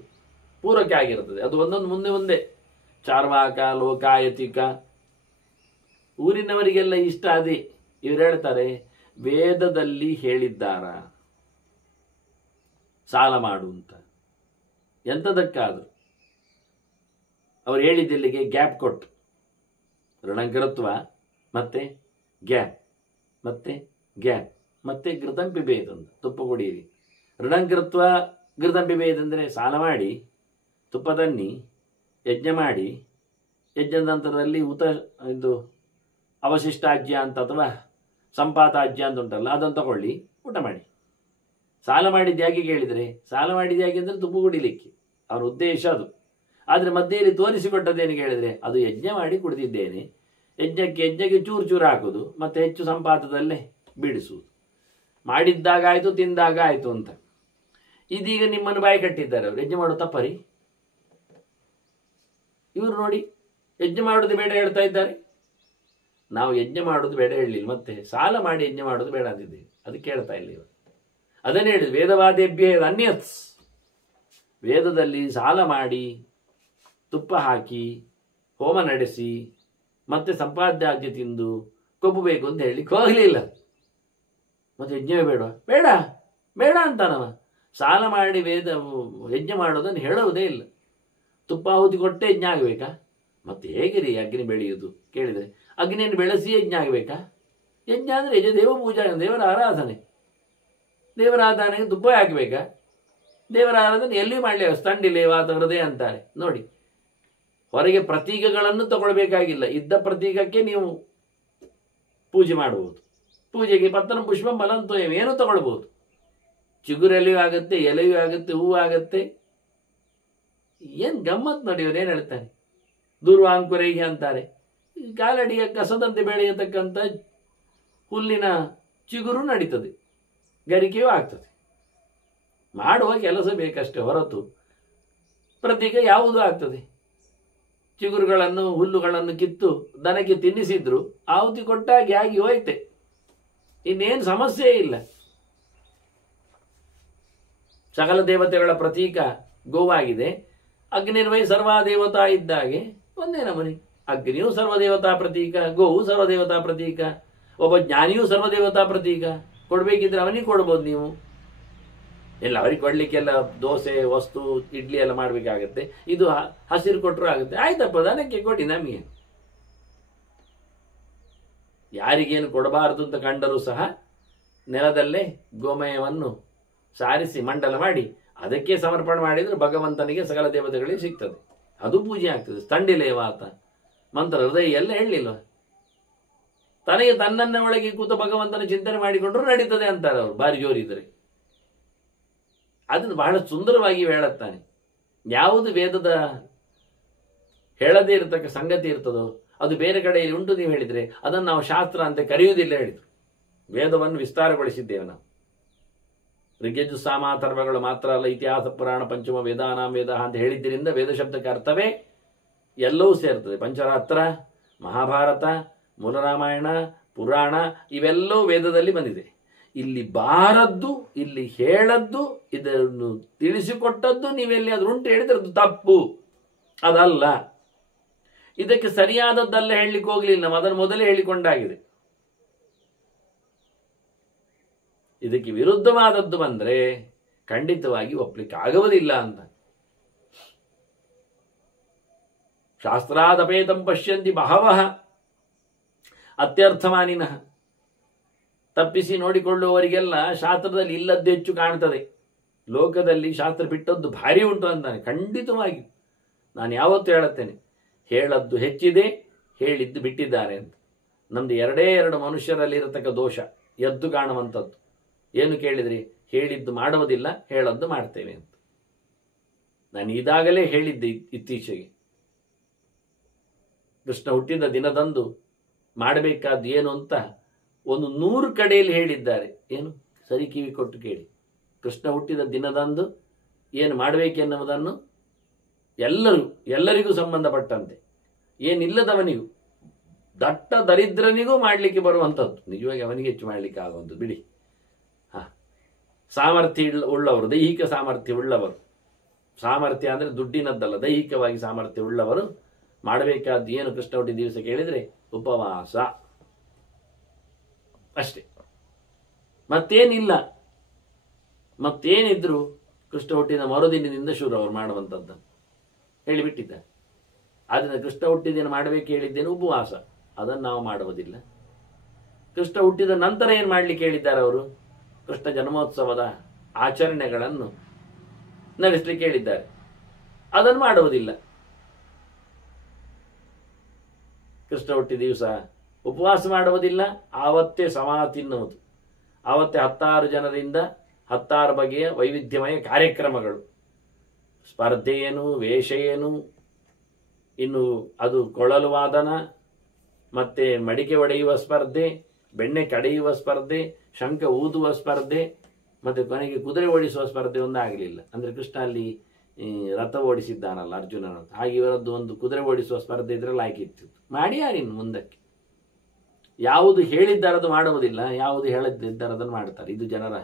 ಪೂರಕ ಆಗಿರುತ್ತದೆ. ಅದು ಒಂದೊಂದು ಮುಂದೆ ಮುಂದೆ ಚಾರ್ವಾಕ, ಲೋಕಾಯತಿಕ, ಊರಿನವರಿಗೆಲ್ಲ ಇಷ್ಟ ಅದೇ. ಇವ್ರು ಹೇಳ್ತಾರೆ, ವೇದದಲ್ಲಿ ಹೇಳಿದ್ದಾರ ಸಾಲ ಮಾಡು ಅಂತ. ಎಂಥದಕ್ಕಾದ್ರು ಅವ್ರು ಹೇಳಿದ್ದೆಲ್ಲಿಗೆ ಗ್ಯಾಪ್ ಕೊಟ್ಟು, ಋಣಂಕೃತ್ವ ಮತ್ತೆ ಗ್ಯಾಪ್, ಮತ್ತೆ ಗ್ಯಾಪ್, ಮತ್ತೆ ಘೃತಂ ಪಿಬೇತ್ ಅಂತ, ತುಪ್ಪ ಕುಡಿಯಿರಿ. ಋಣಂಕೃತ್ವ ಘೃತಂ ಪಿಬೇತ್ ಅಂದರೆ ಸಾಲ ಮಾಡಿ ತುಪ್ಪ ತನ್ನಿ, ಯಜ್ಞ ಮಾಡಿ, ಯಜ್ಞದ ನಂತರದಲ್ಲಿ ಇದು ಅವಶಿಷ್ಟಾಜ್ಯ ಅಂತ ಅಥವಾ ಸಂಪಾತಾಜ್ಯ ಅಂತ ಉಂಟಲ್ಲ, ಅದನ್ನು ತಗೊಳ್ಳಿ, ಊಟ ಮಾಡಿ. ಸಾಲ ಮಾಡಿದ್ದು ಯಾಕೆ ಕೇಳಿದರೆ, ಸಾಲ ಮಾಡಿದ್ದು ಯಾಕೆ ಅಂದರೆ ತುಪ್ಪ ಕುಡಿಲಿಕ್ಕೆ ಅವನ ಉದ್ದೇಶ ಅದು. ಆದರೆ ಮಧ್ಯೆಯಲ್ಲಿ ತೋರಿಸಿಕೊಟ್ಟದ್ದೇನು ಕೇಳಿದರೆ, ಅದು ಯಜ್ಞ ಮಾಡಿ ಕುಡಿದಿದ್ದೇನೆ, ಯಜ್ಞಕ್ಕೆ ಚೂರು ಚೂರು ಹಾಕೋದು, ಮತ್ತೆ ಹೆಚ್ಚು ಸಂಪಾತದಲ್ಲೇ ಬಿಡಿಸುವುದು. ಮಾಡಿದ್ದಾಗ ಆಯಿತು, ತಿಂದಾಗ ಆಯಿತು ಅಂತ. ಇದೀಗ ನಿಮ್ಮನ್ನು ಬಾಯಿ ಕಟ್ಟಿದ್ದಾರೆ ಅವರು. ಯಜ್ಞ ಮಾಡೋದು ತಪ್ಪರಿ? ಇವರು ನೋಡಿ, ಯಜ್ಞ ಮಾಡೋದು ಬೇಡ ಹೇಳ್ತಾ ಇದ್ದಾರೆ. ನಾವು ಯಜ್ಞ ಮಾಡೋದು ಬೇಡ ಹೇಳಲಿಲ್ಲ, ಮತ್ತೆ ಸಾಲ ಮಾಡಿ ಯಜ್ಞ ಮಾಡೋದು ಬೇಡ ಅಂತಿದ್ದೇವೆ. ಅದಕ್ಕೆ ಹೇಳ್ತಾ ಇಲ್ಲ ಇವರು. ಅದನ್ನೇ ಹೇಳಿದ್ರು, ವೇದವಾದೇಭ್ಯ ಅನ್ಯತ್. ವೇದದಲ್ಲಿ ಸಾಲ ಮಾಡಿ ತುಪ್ಪ ಹಾಕಿ ಹೋಮ ನಡೆಸಿ ಮತ್ತೆ ಸಂಪಾದ್ಯಾಜ್ಯ ತಿಂದು ಕೊಬ್ಬಬೇಕು ಅಂತ ಹೇಳಲಿಕ್ಕೆ ಹೋಗಲಿಲ್ಲ. ಮತ್ತೆ ಯಜ್ಞವೇ ಬೇಡ ಬೇಡ ಬೇಡ ಅಂತಾನವ. ಸಾಲ ಮಾಡಿ ಯಜ್ಞ ಮಾಡೋದನ್ನು ಹೇಳುವುದೇ ಇಲ್ಲ. ತುಪ್ಪಾಹುತಿ ಕೊಟ್ಟೆ ಯಜ್ಞ ಆಗಬೇಕಾ? ಮತ್ತೆ ಹೇಗೆ ರೀ ಅಗ್ನಿ ಬೆಳೆಯುವುದು ಕೇಳಿದರೆ? ಅಗ್ನಿಯನ್ನು ಬೆಳೆಸಿ ಯಜ್ಞ ಆಗಬೇಕಾ? ಯಜ್ಞ ಅಂದರೆ ದೇವ ಪೂಜಾ, ದೇವರ ಆರಾಧನೆ. ದೇವರ ಆರಾಧನೆಗೆ ತುಪ್ಪ ಹಾಕಬೇಕಾ? ದೇವರ ಆರಾಧನೆ ಎಲ್ಲಿಯೂ ಮಾಡಲಿ. ಸ್ತಂಡಿಲೆ ವಾತ ಹೃದಯ ಅಂತಾರೆ ನೋಡಿ. ಹೊರಗೆ ಪ್ರತೀಕಗಳನ್ನು ತಗೊಳ್ಬೇಕಾಗಿಲ್ಲ, ಇದ್ದ ಪ್ರತೀಕಕ್ಕೆ ನೀವು ಪೂಜೆ ಮಾಡಬಹುದು. ಪೂಜೆಗೆ ಪತ್ತನ ಪುಷ್ಪ ಫಲಂತೋ ಏನು ತಗೊಳ್ಬಹುದು. ಚಿಗುರೆಲೆಯೂ ಆಗುತ್ತೆ, ಎಲೆಯೂ ಆಗುತ್ತೆ, ಹೂವು ಆಗುತ್ತೆ. ಏನು ಗಮ್ಮತ್ ನೋಡಿ. ಇವರೇನು ಹೇಳ್ತಾರೆ? ದೂರ್ವಾಂಕುರೈಗೆ ಅಂತಾರೆ. ಕಾಲಡಿಯ ಕಸದಂತೆ ಬೆಳೆಯತಕ್ಕಂಥ ಹುಲ್ಲಿನ ಚಿಗುರು ನಡೀತದೆ, ಗರಿಕೆಯೂ ಆಗ್ತದೆ. ಮಾಡುವ ಕೆಲಸ ಬೇಕಷ್ಟೇ ಹೊರತು ಪ್ರತೀಕ ಯಾವುದು ಆಗ್ತದೆ? ಚಿಗುರುಗಳನ್ನು ಹುಲ್ಲುಗಳನ್ನು ಕಿತ್ತು ದನಕ್ಕೆ ತಿನ್ನಿಸಿದ್ರು ಆಹುತಿ ಕೊಟ್ಟಾಗಿ ಆಗಿ ಹೋಯ್ತೆ, ಇನ್ನೇನು ಸಮಸ್ಯೆ ಇಲ್ಲ. ಸಕಲ ದೇವತೆಗಳ ಪ್ರತೀಕ ಗೋವಾಗಿದೆ. ಅಗ್ನಿರ್ವೈ ಸರ್ವಾದೇವತಾ ಇದ್ದಾಗೆ ಒಂದೇ ನಮನಿ. ಅಗ್ನಿಯೂ ಸರ್ವದೇವತಾ ಪ್ರತೀಕ, ಗೋವು ಸರ್ವದೇವತಾ ಪ್ರತೀಕ. ಒಬ್ಬ ಜ್ಞಾನಿಯೂ ಸರ್ವದೇವತಾ ಪ್ರತೀಕ. ಕೊಡ್ಬೇಕಿದ್ರೆ ಅವನಿಗೆ ಕೊಡ್ಬೋದು ನೀವು. ಎಲ್ಲ ಅವ್ರಿಗೆ ಕೊಡ್ಲಿಕ್ಕೆಲ್ಲ ದೋಸೆ ವಸ್ತು ಇಡ್ಲಿ ಎಲ್ಲ ಮಾಡಬೇಕಾಗತ್ತೆ. ಇದು ಹಸಿರು ಕೊಟ್ಟರು ಆಗುತ್ತೆ. ಆಯ್ತಪ್ಪ, ದನಕ್ಕೆ ಕೊಡಿ, ನಮಗೆ ಯಾರಿಗೇನು ಕೊಡಬಾರದು ಅಂತ ಕಂಡರೂ ಸಹ ನೆಲದಲ್ಲೇ ಗೋಮಯವನ್ನು ಸಾರಿಸಿ ಮಂಡಲ ಮಾಡಿ ಅದಕ್ಕೆ ಸಮರ್ಪಣೆ ಮಾಡಿದರೆ ಭಗವಂತನಿಗೆ ಸಕಲ ದೇವತೆಗಳಿಗೆ ಸಿಗ್ತದೆ. ಅದು ಪೂಜೆ ಆಗ್ತದೆ. ಸ್ತಂಡಿಲೇವಾತ ಮಂತ್ರ ಹೃದಯ ಎಲ್ಲ ಹೇಳಲಿಲ್ವ? ತನಗೆ ತನ್ನನ್ನ ಒಳಗೆ ಕೂತ ಭಗವಂತನ ಚಿಂತನೆ ಮಾಡಿಕೊಂಡ್ರು ನಡೀತದೆ ಅಂತಾರೆ ಅವರು, ಬಾರಿ ಜೋರಿದ್ರೆ. ಅದನ್ನು ಬಹಳ ಸುಂದರವಾಗಿ ಹೇಳುತ್ತಾನೆ. ಯಾವುದು ವೇದದ ಹೇಳದೇ ಇರತಕ್ಕ ಸಂಗತಿ ಇರ್ತದೋ ಅದು ಬೇರೆ ಕಡೆಯಲ್ಲಿ ಉಂಟು ನೀವು ಹೇಳಿದರೆ ಅದನ್ನು ನಾವು ಶಾಸ್ತ್ರ ಅಂತ ಕರೆಯುವುದಿಲ್ಲ ಹೇಳಿದರು. ವೇದವನ್ನು ವಿಸ್ತಾರಗೊಳಿಸಿದ್ದೇವೆ ನಾವು. ಋಗ್ಯಜು ಸಾಮಾಥರ್ವಗಳು ಮಾತ್ರ ಅಲ್ಲ, ಇತಿಹಾಸ ಪುರಾಣ ಪಂಚಮ ವೇದಾನಾಂ ವೇದ ಅಂತ ಹೇಳಿದ್ದರಿಂದ ವೇದ ಶಬ್ದಕ್ಕೆ ಅರ್ಥವೇ ಎಲ್ಲವೂ ಸೇರ್ತದೆ. ಪಂಚರಾತ್ರ, ಮಹಾಭಾರತ, ಮೂಲರಾಮಾಯಣ, ಪುರಾಣ ಇವೆಲ್ಲವೂ ವೇದದಲ್ಲಿ ಬಂದಿದೆ. ಇಲ್ಲಿ ಬಾರದ್ದು, ಇಲ್ಲಿ ಹೇಳದ್ದು, ಇದನ್ನು ತಿಳಿಸಿಕೊಟ್ಟದ್ದು ನೀವೆಲ್ಲಿ ಅದು ಉಂಟು ಹೇಳಿದ್ರೆ ಅದು ತಪ್ಪು, ಅದಲ್ಲ. ಇದಕ್ಕೆ ಸರಿಯಾದದ್ದಲ್ಲ ಹೇಳಲಿಕ್ಕೆ ಹೋಗ್ಲಿಲ್ಲ, ನಾವು ಅದನ್ನು ಮೊದಲೇ ಹೇಳಿಕೊಂಡಾಗಿದೆ. ಇದಕ್ಕೆ ವಿರುದ್ಧವಾದದ್ದು ಬಂದರೆ ಖಂಡಿತವಾಗಿ ಒಪ್ಪಲಿಕ್ಕೆ ಆಗುವುದಿಲ್ಲ ಅಂತ. ಶಾಸ್ತ್ರಾದಪೇತಂ ಪಶ್ಯಂತಿ ಬಹವಃ ಅತ್ಯರ್ಥಮಾನಿನಃ. ತಪ್ಪಿಸಿ ನೋಡಿಕೊಳ್ಳುವವರಿಗೆಲ್ಲ ಶಾಸ್ತ್ರದಲ್ಲಿ ಇಲ್ಲದ್ದು ಹೆಚ್ಚು ಕಾಣ್ತದೆ. ಲೋಕದಲ್ಲಿ ಶಾಸ್ತ್ರ ಬಿಟ್ಟದ್ದು ಭಾರಿ ಉಂಟು ಅಂತಾನೆ. ಖಂಡಿತವಾಗಿ ನಾನು ಯಾವತ್ತೂ ಹೇಳುತ್ತೇನೆ, ಹೇಳದ್ದು ಹೆಚ್ಚಿದೆ, ಹೇಳಿದ್ದು ಬಿಟ್ಟಿದ್ದಾರೆ ಅಂತ. ನಮ್ದು ಎರಡೇ ಎರಡು ಮನುಷ್ಯರಲ್ಲಿ ಇರತಕ್ಕ ದೋಷ, ಎದ್ದು ಕಾಣುವಂಥದ್ದು. ಏನು ಕೇಳಿದ್ರಿ? ಹೇಳಿದ್ದು ಮಾಡುವುದಿಲ್ಲ, ಹೇಳದ್ದು ಮಾಡ್ತೇವೆ ಅಂತ. ನಾನು ಇದಾಗಲೇ ಹೇಳಿದ್ದೆ ಇತ್ತೀಚೆಗೆ. ಕೃಷ್ಣ ಹುಟ್ಟಿದ ದಿನದಂದು ಮಾಡಬೇಕಾದ್ದು ಏನು ಅಂತ 100 ಕಡೆಯಲ್ಲಿ ಹೇಳಿದ್ದಾರೆ. ಏನು ಸರಿ ಕಿವಿ ಕೊಟ್ಟು ಕೇಳಿ. ಕೃಷ್ಣ ಹುಟ್ಟಿದ ದಿನದಂದು ಏನು ಮಾಡಬೇಕೆನ್ನುವುದನ್ನು ಎಲ್ಲರಿಗೂ ಸಂಬಂಧಪಟ್ಟಂತೆ, ಏನಿಲ್ಲದವನಿಗೂ, ದಟ್ಟ ದರಿದ್ರನಿಗೂ ಮಾಡಲಿಕ್ಕೆ ಬರುವಂಥದ್ದು. ನಿಜವಾಗಿ ಅವನಿಗೆ ಹೆಚ್ಚು ಮಾಡಲಿಕ್ಕೆ ಆಗುವಂಥದ್ದು ಬಿಡಿ. ಸಾಮರ್ಥ್ಯ ಉಳ್ಳವರು, ದೈಹಿಕ ಸಾಮರ್ಥ್ಯ ಉಳ್ಳವರು, ಸಾಮರ್ಥ್ಯ ಅಂದರೆ ದುಡ್ಡಿನದ್ದಲ್ಲ, ದೈಹಿಕವಾಗಿ ಸಾಮರ್ಥ್ಯ ಉಳ್ಳವರು ಮಾಡಬೇಕಾದ್ದು ಏನು ಕೃಷ್ಣ ಹುಟ್ಟಿದ ದಿವಸ ಕೇಳಿದರೆ ಉಪವಾಸ ಅಷ್ಟೇ, ಮತ್ತೇನಿಲ್ಲ. ಮತ್ತೇನಿದ್ರು ಕೃಷ್ಣ ಹುಟ್ಟಿದ ಮರುದಿನದಿಂದ ಶುರು ಅವರು ಮಾಡುವಂಥದ್ದು ಹೇಳಿಬಿಟ್ಟಿದ್ದಾರೆ. ಆದ್ದರಿಂದ ಕೃಷ್ಣ ಹುಟ್ಟಿದೇನು ಮಾಡಬೇಕು ಹೇಳಿದ್ದೇನು ಉಪವಾಸ, ಅದನ್ನು ನಾವು ಮಾಡುವುದಿಲ್ಲ. ಕೃಷ್ಣ ಹುಟ್ಟಿದ ನಂತರ ಏನು ಮಾಡಲಿಕ್ಕೆ ಹೇಳಿದ್ದಾರೆ ಅವರು? ಕೃಷ್ಣ ಜನ್ಮೋತ್ಸವದ ಆಚರಣೆಗಳನ್ನು ನಡೆಸಲಿಕ್ಕೆ ಹೇಳಿದ್ದಾರೆ, ಅದನ್ನು ಮಾಡುವುದಿಲ್ಲ. ಕೃಷ್ಣ ಹುಟ್ಟಿದ ದಿವಸ ಉಪವಾಸ ಮಾಡುವುದಿಲ್ಲ, ಆವತ್ತೇ ಸಮ ತಿನ್ನುವುದು. ಆವತ್ತೇ 16 ಜನರಿಂದ 16 ಬಗೆಯ ವೈವಿಧ್ಯಮಯ ಕಾರ್ಯಕ್ರಮಗಳು, ಸ್ಪರ್ಧೆ ಏನು, ವೇಷ ಏನು, ಇನ್ನು ಅದು ಕೊಳಲು ವಾದನ, ಮತ್ತೆ ಮಡಿಕೆ ಒಡೆಯುವ ಸ್ಪರ್ಧೆ, ಬೆಣ್ಣೆ ಕಡೆಯುವ ಸ್ಪರ್ಧೆ, ಶಂಖ ಊದುವ ಸ್ಪರ್ಧೆ, ಮತ್ತೆ ಕೊನೆಗೆ ಕುದುರೆ ಓಡಿಸುವ ಸ್ಪರ್ಧೆ ಒಂದಾಗಲಿಲ್ಲ. ಅಂದರೆ ಕೃಷ್ಣ ಅಲ್ಲಿ ರಥ ಓಡಿಸಿದ್ದಾನಲ್ಲ ಅರ್ಜುನನ, ಹಾಗೆ ಇವರದ್ದು ಒಂದು ಕುದುರೆ ಓಡಿಸುವ ಸ್ಪರ್ಧೆ ಇದ್ರೆ ಲಾಯ್ಕಿತ್ತು. ಮಾಡಿಯಾರಿನ್ನು ಮುಂದಕ್ಕೆ ಯಾವುದು ಹೇಳಿದ್ದಾರೆ ಅದು ಮಾಡುವುದಿಲ್ಲ, ಯಾವುದು ಹೇಳದಿದ್ದಾರೆ ಅದನ್ನು ಮಾಡ್ತಾರೆ. ಇದು ಜನರ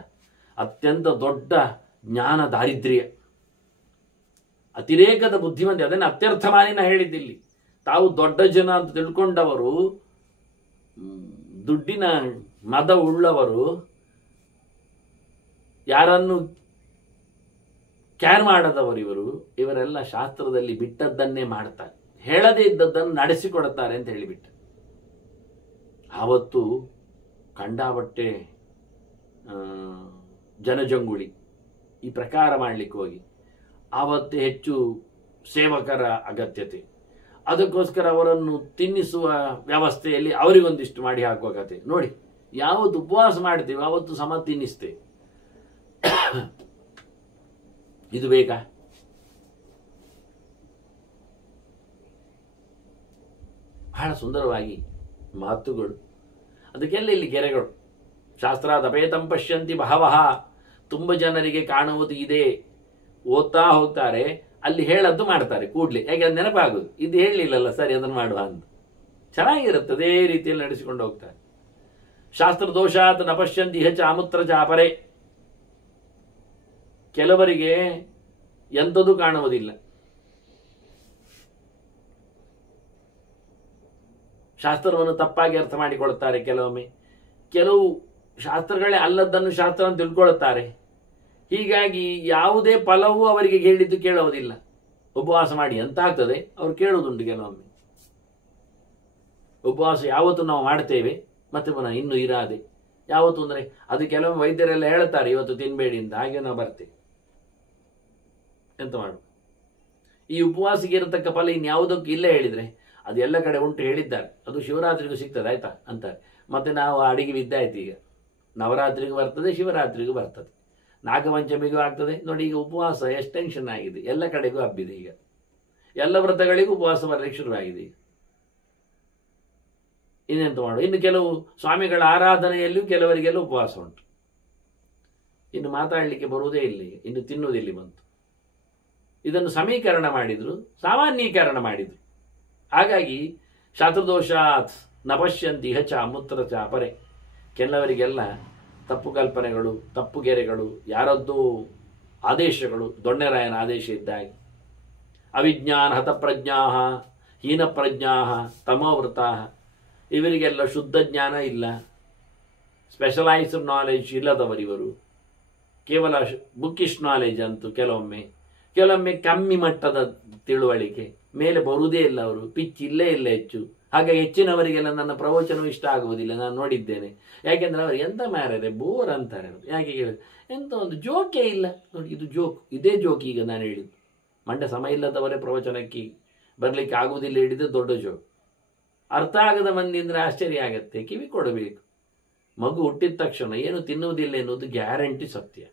ಅತ್ಯಂತ ದೊಡ್ಡ ಜ್ಞಾನ ದಾರಿದ್ರ್ಯ, ಅತಿರೇಕದ ಬುದ್ಧಿವಂತ. ಅದನ್ನು ಅತ್ಯರ್ಥಮಾನಿನ ಹೇಳಿದ್ದಿಲ್ಲಿ. ತಾವು ದೊಡ್ಡ ಜನ ಅಂತ ತಿಳ್ಕೊಂಡವರು, ದುಡ್ಡಿನ ಮದ ಉಳ್ಳವರು, ಯಾರನ್ನು ಕ್ಯಾರ್ ಮಾಡದವರು ಇವರು. ಇವರೆಲ್ಲ ಶಾಸ್ತ್ರದಲ್ಲಿ ಬಿಟ್ಟದ್ದನ್ನೇ ಮಾಡ್ತಾರೆ, ಹೇಳದೇ ಇದ್ದದ್ದನ್ನು ನಡೆಸಿಕೊಡುತ್ತಾರೆ ಅಂತ ಹೇಳಿಬಿಟ್ಟು ಆವತ್ತು ಕಂಡಾಬಟ್ಟೆ ಜನಜಂಗುಳಿ ಈ ಪ್ರಕಾರ ಮಾಡಲಿಕ್ಕೆ ಹೋಗಿ ಆವತ್ತು ಹೆಚ್ಚು ಸೇವಕರ ಅಗತ್ಯತೆ, ಅದಕ್ಕೋಸ್ಕರ ಅವರನ್ನು ತಿನ್ನಿಸುವ ವ್ಯವಸ್ಥೆಯಲ್ಲಿ ಅವರಿಗೊಂದಿಷ್ಟು ಮಾಡಿ ಹಾಕುವ ಕತೆ ನೋಡಿ. ಯಾವತ್ತು ಉಪವಾಸ ಮಾಡ್ತೀವಿ ಆವತ್ತು ಸಮ ತಿನ್ನಿಸ್ತೇವೆ. ಇದು ಬೇಕಾ? ಬಹಳ ಸುಂದರವಾಗಿ ಮಾತುಗಳು, ಅದಕ್ಕೆಲ್ಲ ಇಲ್ಲಿ ಗೆರೆಗಳು. ಶಾಸ್ತ್ರಾದಪೇತಂ ಪಶ್ಯಂತಿ ಬಹವಃ, ತುಂಬ ಜನರಿಗೆ ಕಾಣುವುದು ಇದೆ, ಓದ್ತಾ ಹೋಗ್ತಾರೆ, ಅಲ್ಲಿ ಹೇಳದ್ದು ಮಾಡ್ತಾರೆ ಕೂಡ್ಲೆ, ಯಾಕೆ ಅದು ನೆನಪಾಗುದು, ಇದು ಹೇಳಲಿಲ್ಲಲ್ಲ ಸರಿ ಅದನ್ನು ಮಾಡುವ ಅಂತ. ಚೆನ್ನಾಗಿರುತ್ತೆ, ಅದೇ ರೀತಿಯಲ್ಲಿ ನಡೆಸಿಕೊಂಡು ಹೋಗ್ತಾರೆ. ಶಾಸ್ತ್ರ ದೋಷಾತ್ ನ ಪಶ್ಯಂತಿ ಹೆಚ್ಚ ಅಮೂತ್ರ ಚಾಪರೆ, ಕೆಲವರಿಗೆ ಎಂಥದೂ ಕಾಣುವುದಿಲ್ಲ, ಶಾಸ್ತ್ರವನ್ನು ತಪ್ಪಾಗಿ ಅರ್ಥ ಮಾಡಿಕೊಳ್ಳುತ್ತಾರೆ. ಕೆಲವು ಶಾಸ್ತ್ರಗಳೇ ಅಲ್ಲದ್ದನ್ನು ಶಾಸ್ತ್ರ ಅಂತ ತಿಳ್ಕೊಳ್ಳುತ್ತಾರೆ. ಹೀಗಾಗಿ ಯಾವುದೇ ಫಲವೂ ಅವರಿಗೆ ಹೇಳಿದ್ದು ಕೇಳುವುದಿಲ್ಲ. ಉಪವಾಸ ಮಾಡಿ ಅಂತ ಆಗ್ತದೆ ಅವ್ರು ಕೇಳುವುದುಂಟು ಕೆಲವೊಮ್ಮೆ. ಉಪವಾಸ ಯಾವತ್ತು ನಾವು ಮಾಡ್ತೇವೆ ಮತ್ತೆ ಪುನಃ ಇನ್ನೂ ಇರಾದೆ ಯಾವತ್ತು ಅಂದರೆ ಅದು ಕೆಲವೊಮ್ಮೆ ವೈದ್ಯರೆಲ್ಲ ಹೇಳುತ್ತಾರೆ ಇವತ್ತು ತಿನ್ಬೇಡಿ ಅಂತ, ಹಾಗೆ ನಾವು ಬರ್ತೇವೆ. ಎಂತ ಮಾಡು, ಈ ಉಪವಾಸಕ್ಕೆ ಇರತಕ್ಕ ಫಲ ಇನ್ಯಾವುದಕ್ಕೂ ಇಲ್ಲ ಹೇಳಿದ್ರೆ ಅದು ಎಲ್ಲ ಕಡೆ ಉಂಟು ಹೇಳಿದ್ದಾರೆ. ಅದು ಶಿವರಾತ್ರಿಗೂ ಸಿಗ್ತದೆ ಆಯ್ತಾ ಅಂತಾರೆ. ಮತ್ತೆ ನಾವು ಅಡಿಗೆ ಬಿದ್ದಾಯ್ತು. ಈಗ ನವರಾತ್ರಿಗೂ ಬರ್ತದೆ, ಶಿವರಾತ್ರಿಗೂ ಬರ್ತದೆ, ನಾಗಪಂಚಮಿಗೂ ಆಗ್ತದೆ. ನೋಡಿ ಈಗ ಉಪವಾಸ ಎಷ್ಟು ಟೆನ್ಷನ್ ಆಗಿದೆ, ಎಲ್ಲ ಕಡೆಗೂ ಹಬ್ಬಿದೆ. ಈಗ ಎಲ್ಲ ವ್ರತಗಳಿಗೂ ಉಪವಾಸ ಬರಲಿಕ್ಕೆ ಶುರುವಾಗಿದೆ. ಈಗ ಇನ್ನೆಂತ ಮಾಡು. ಇನ್ನು ಕೆಲವು ಸ್ವಾಮಿಗಳ ಆರಾಧನೆಯಲ್ಲಿಯೂ ಕೆಲವರಿಗೆಲ್ಲ ಉಪವಾಸ ಉಂಟು. ಇನ್ನು ಮಾತಾಡಲಿಕ್ಕೆ ಬರುವುದೇ ಇಲ್ಲ, ಇನ್ನು ತಿನ್ನುವುದಿಲ್ಲಿ ಬಂತು. ಇದನ್ನು ಸಮೀಕರಣ ಮಾಡಿದ್ರು, ಸಾಮಾನ್ಯೀಕರಣ ಮಾಡಿದ್ರು. ಹಾಗಾಗಿ ಶಾಸ್ತ್ರದೋಷಾತ್ ನ ಪಶ್ಯಂತಿ ಹಚ ಅಮೂತ್ರ ಚಾಪರೆ, ಕೆಲವರಿಗೆಲ್ಲ ತಪ್ಪು ಕಲ್ಪನೆಗಳು, ತಪ್ಪು ಗೆರೆಗಳು, ಯಾರದ್ದೋ ಆದೇಶಗಳು, ದೊಣ್ಣೆರಾಯನ ಆದೇಶ ಇದ್ದಾಗೆ. ಅವಿಜ್ಞಾನ ಹತಪ್ರಜ್ಞಾ ಹೀನಪ್ರಜ್ಞಾ ತಮೋವೃತಾ, ಇವರಿಗೆಲ್ಲ ಶುದ್ಧ ಜ್ಞಾನ ಇಲ್ಲ, ಸ್ಪೆಷಲೈಸ್ಡ್ ನಾಲೆಜ್ ಇಲ್ಲದವರಿವರು, ಕೇವಲ ಬುಕ್ಕಿಶ್ ನಾಲೆಜ್ ಅಂತೂ ಕೆಲವೊಮ್ಮೆ ಕಮ್ಮಿ ಮಟ್ಟದ ತಿಳುವಳಿಕೆ, ಮೇಲೆ ಬರುವುದೇ ಇಲ್ಲ, ಅವರು ಪಿಚ್ ಇಲ್ಲೇ ಇಲ್ಲ ಹೆಚ್ಚು. ಹಾಗಾಗಿ ಹೆಚ್ಚಿನವರಿಗೆಲ್ಲ ನನ್ನ ಪ್ರವಚನವೂ ಇಷ್ಟ ಆಗುವುದಿಲ್ಲ, ನಾನು ನೋಡಿದ್ದೇನೆ. ಯಾಕೆಂದ್ರೆ ಅವರು ಎಂತ ಮಾರ್ರೆ ಬೋರ್ ಅಂತಾರೆ. ಯಾಕೆ ಕೇಳಿದ್ರೆ ಎಂತ ಒಂದು ಜೋಕೇ ಇಲ್ಲ ನೋಡಿ, ಇದು ಜೋಕ್, ಇದೇ ಜೋಕ್. ಈಗ ನಾನು ಹೇಳಿದ್ದು ಮಂಡ್ಯ ಸಮಯ ಇಲ್ಲದವರೇ ಪ್ರವಚನಕ್ಕೆ ಬರಲಿಕ್ಕೆ ಆಗುವುದಿಲ್ಲ ಹೇಳಿದ್ದು ದೊಡ್ಡ ಜೋಕ್. ಅರ್ಥ ಆಗದ ಮಂದಿ ಅಂದರೆ ಆಶ್ಚರ್ಯ ಆಗತ್ತೆ. ಕಿವಿ ಕೊಡಬೇಕು. ಮಗು ಹುಟ್ಟಿದ ತಕ್ಷಣ ಏನು ತಿನ್ನುವುದಿಲ್ಲ ಎನ್ನುವುದು ಗ್ಯಾರಂಟಿ ಸತ್ಯ.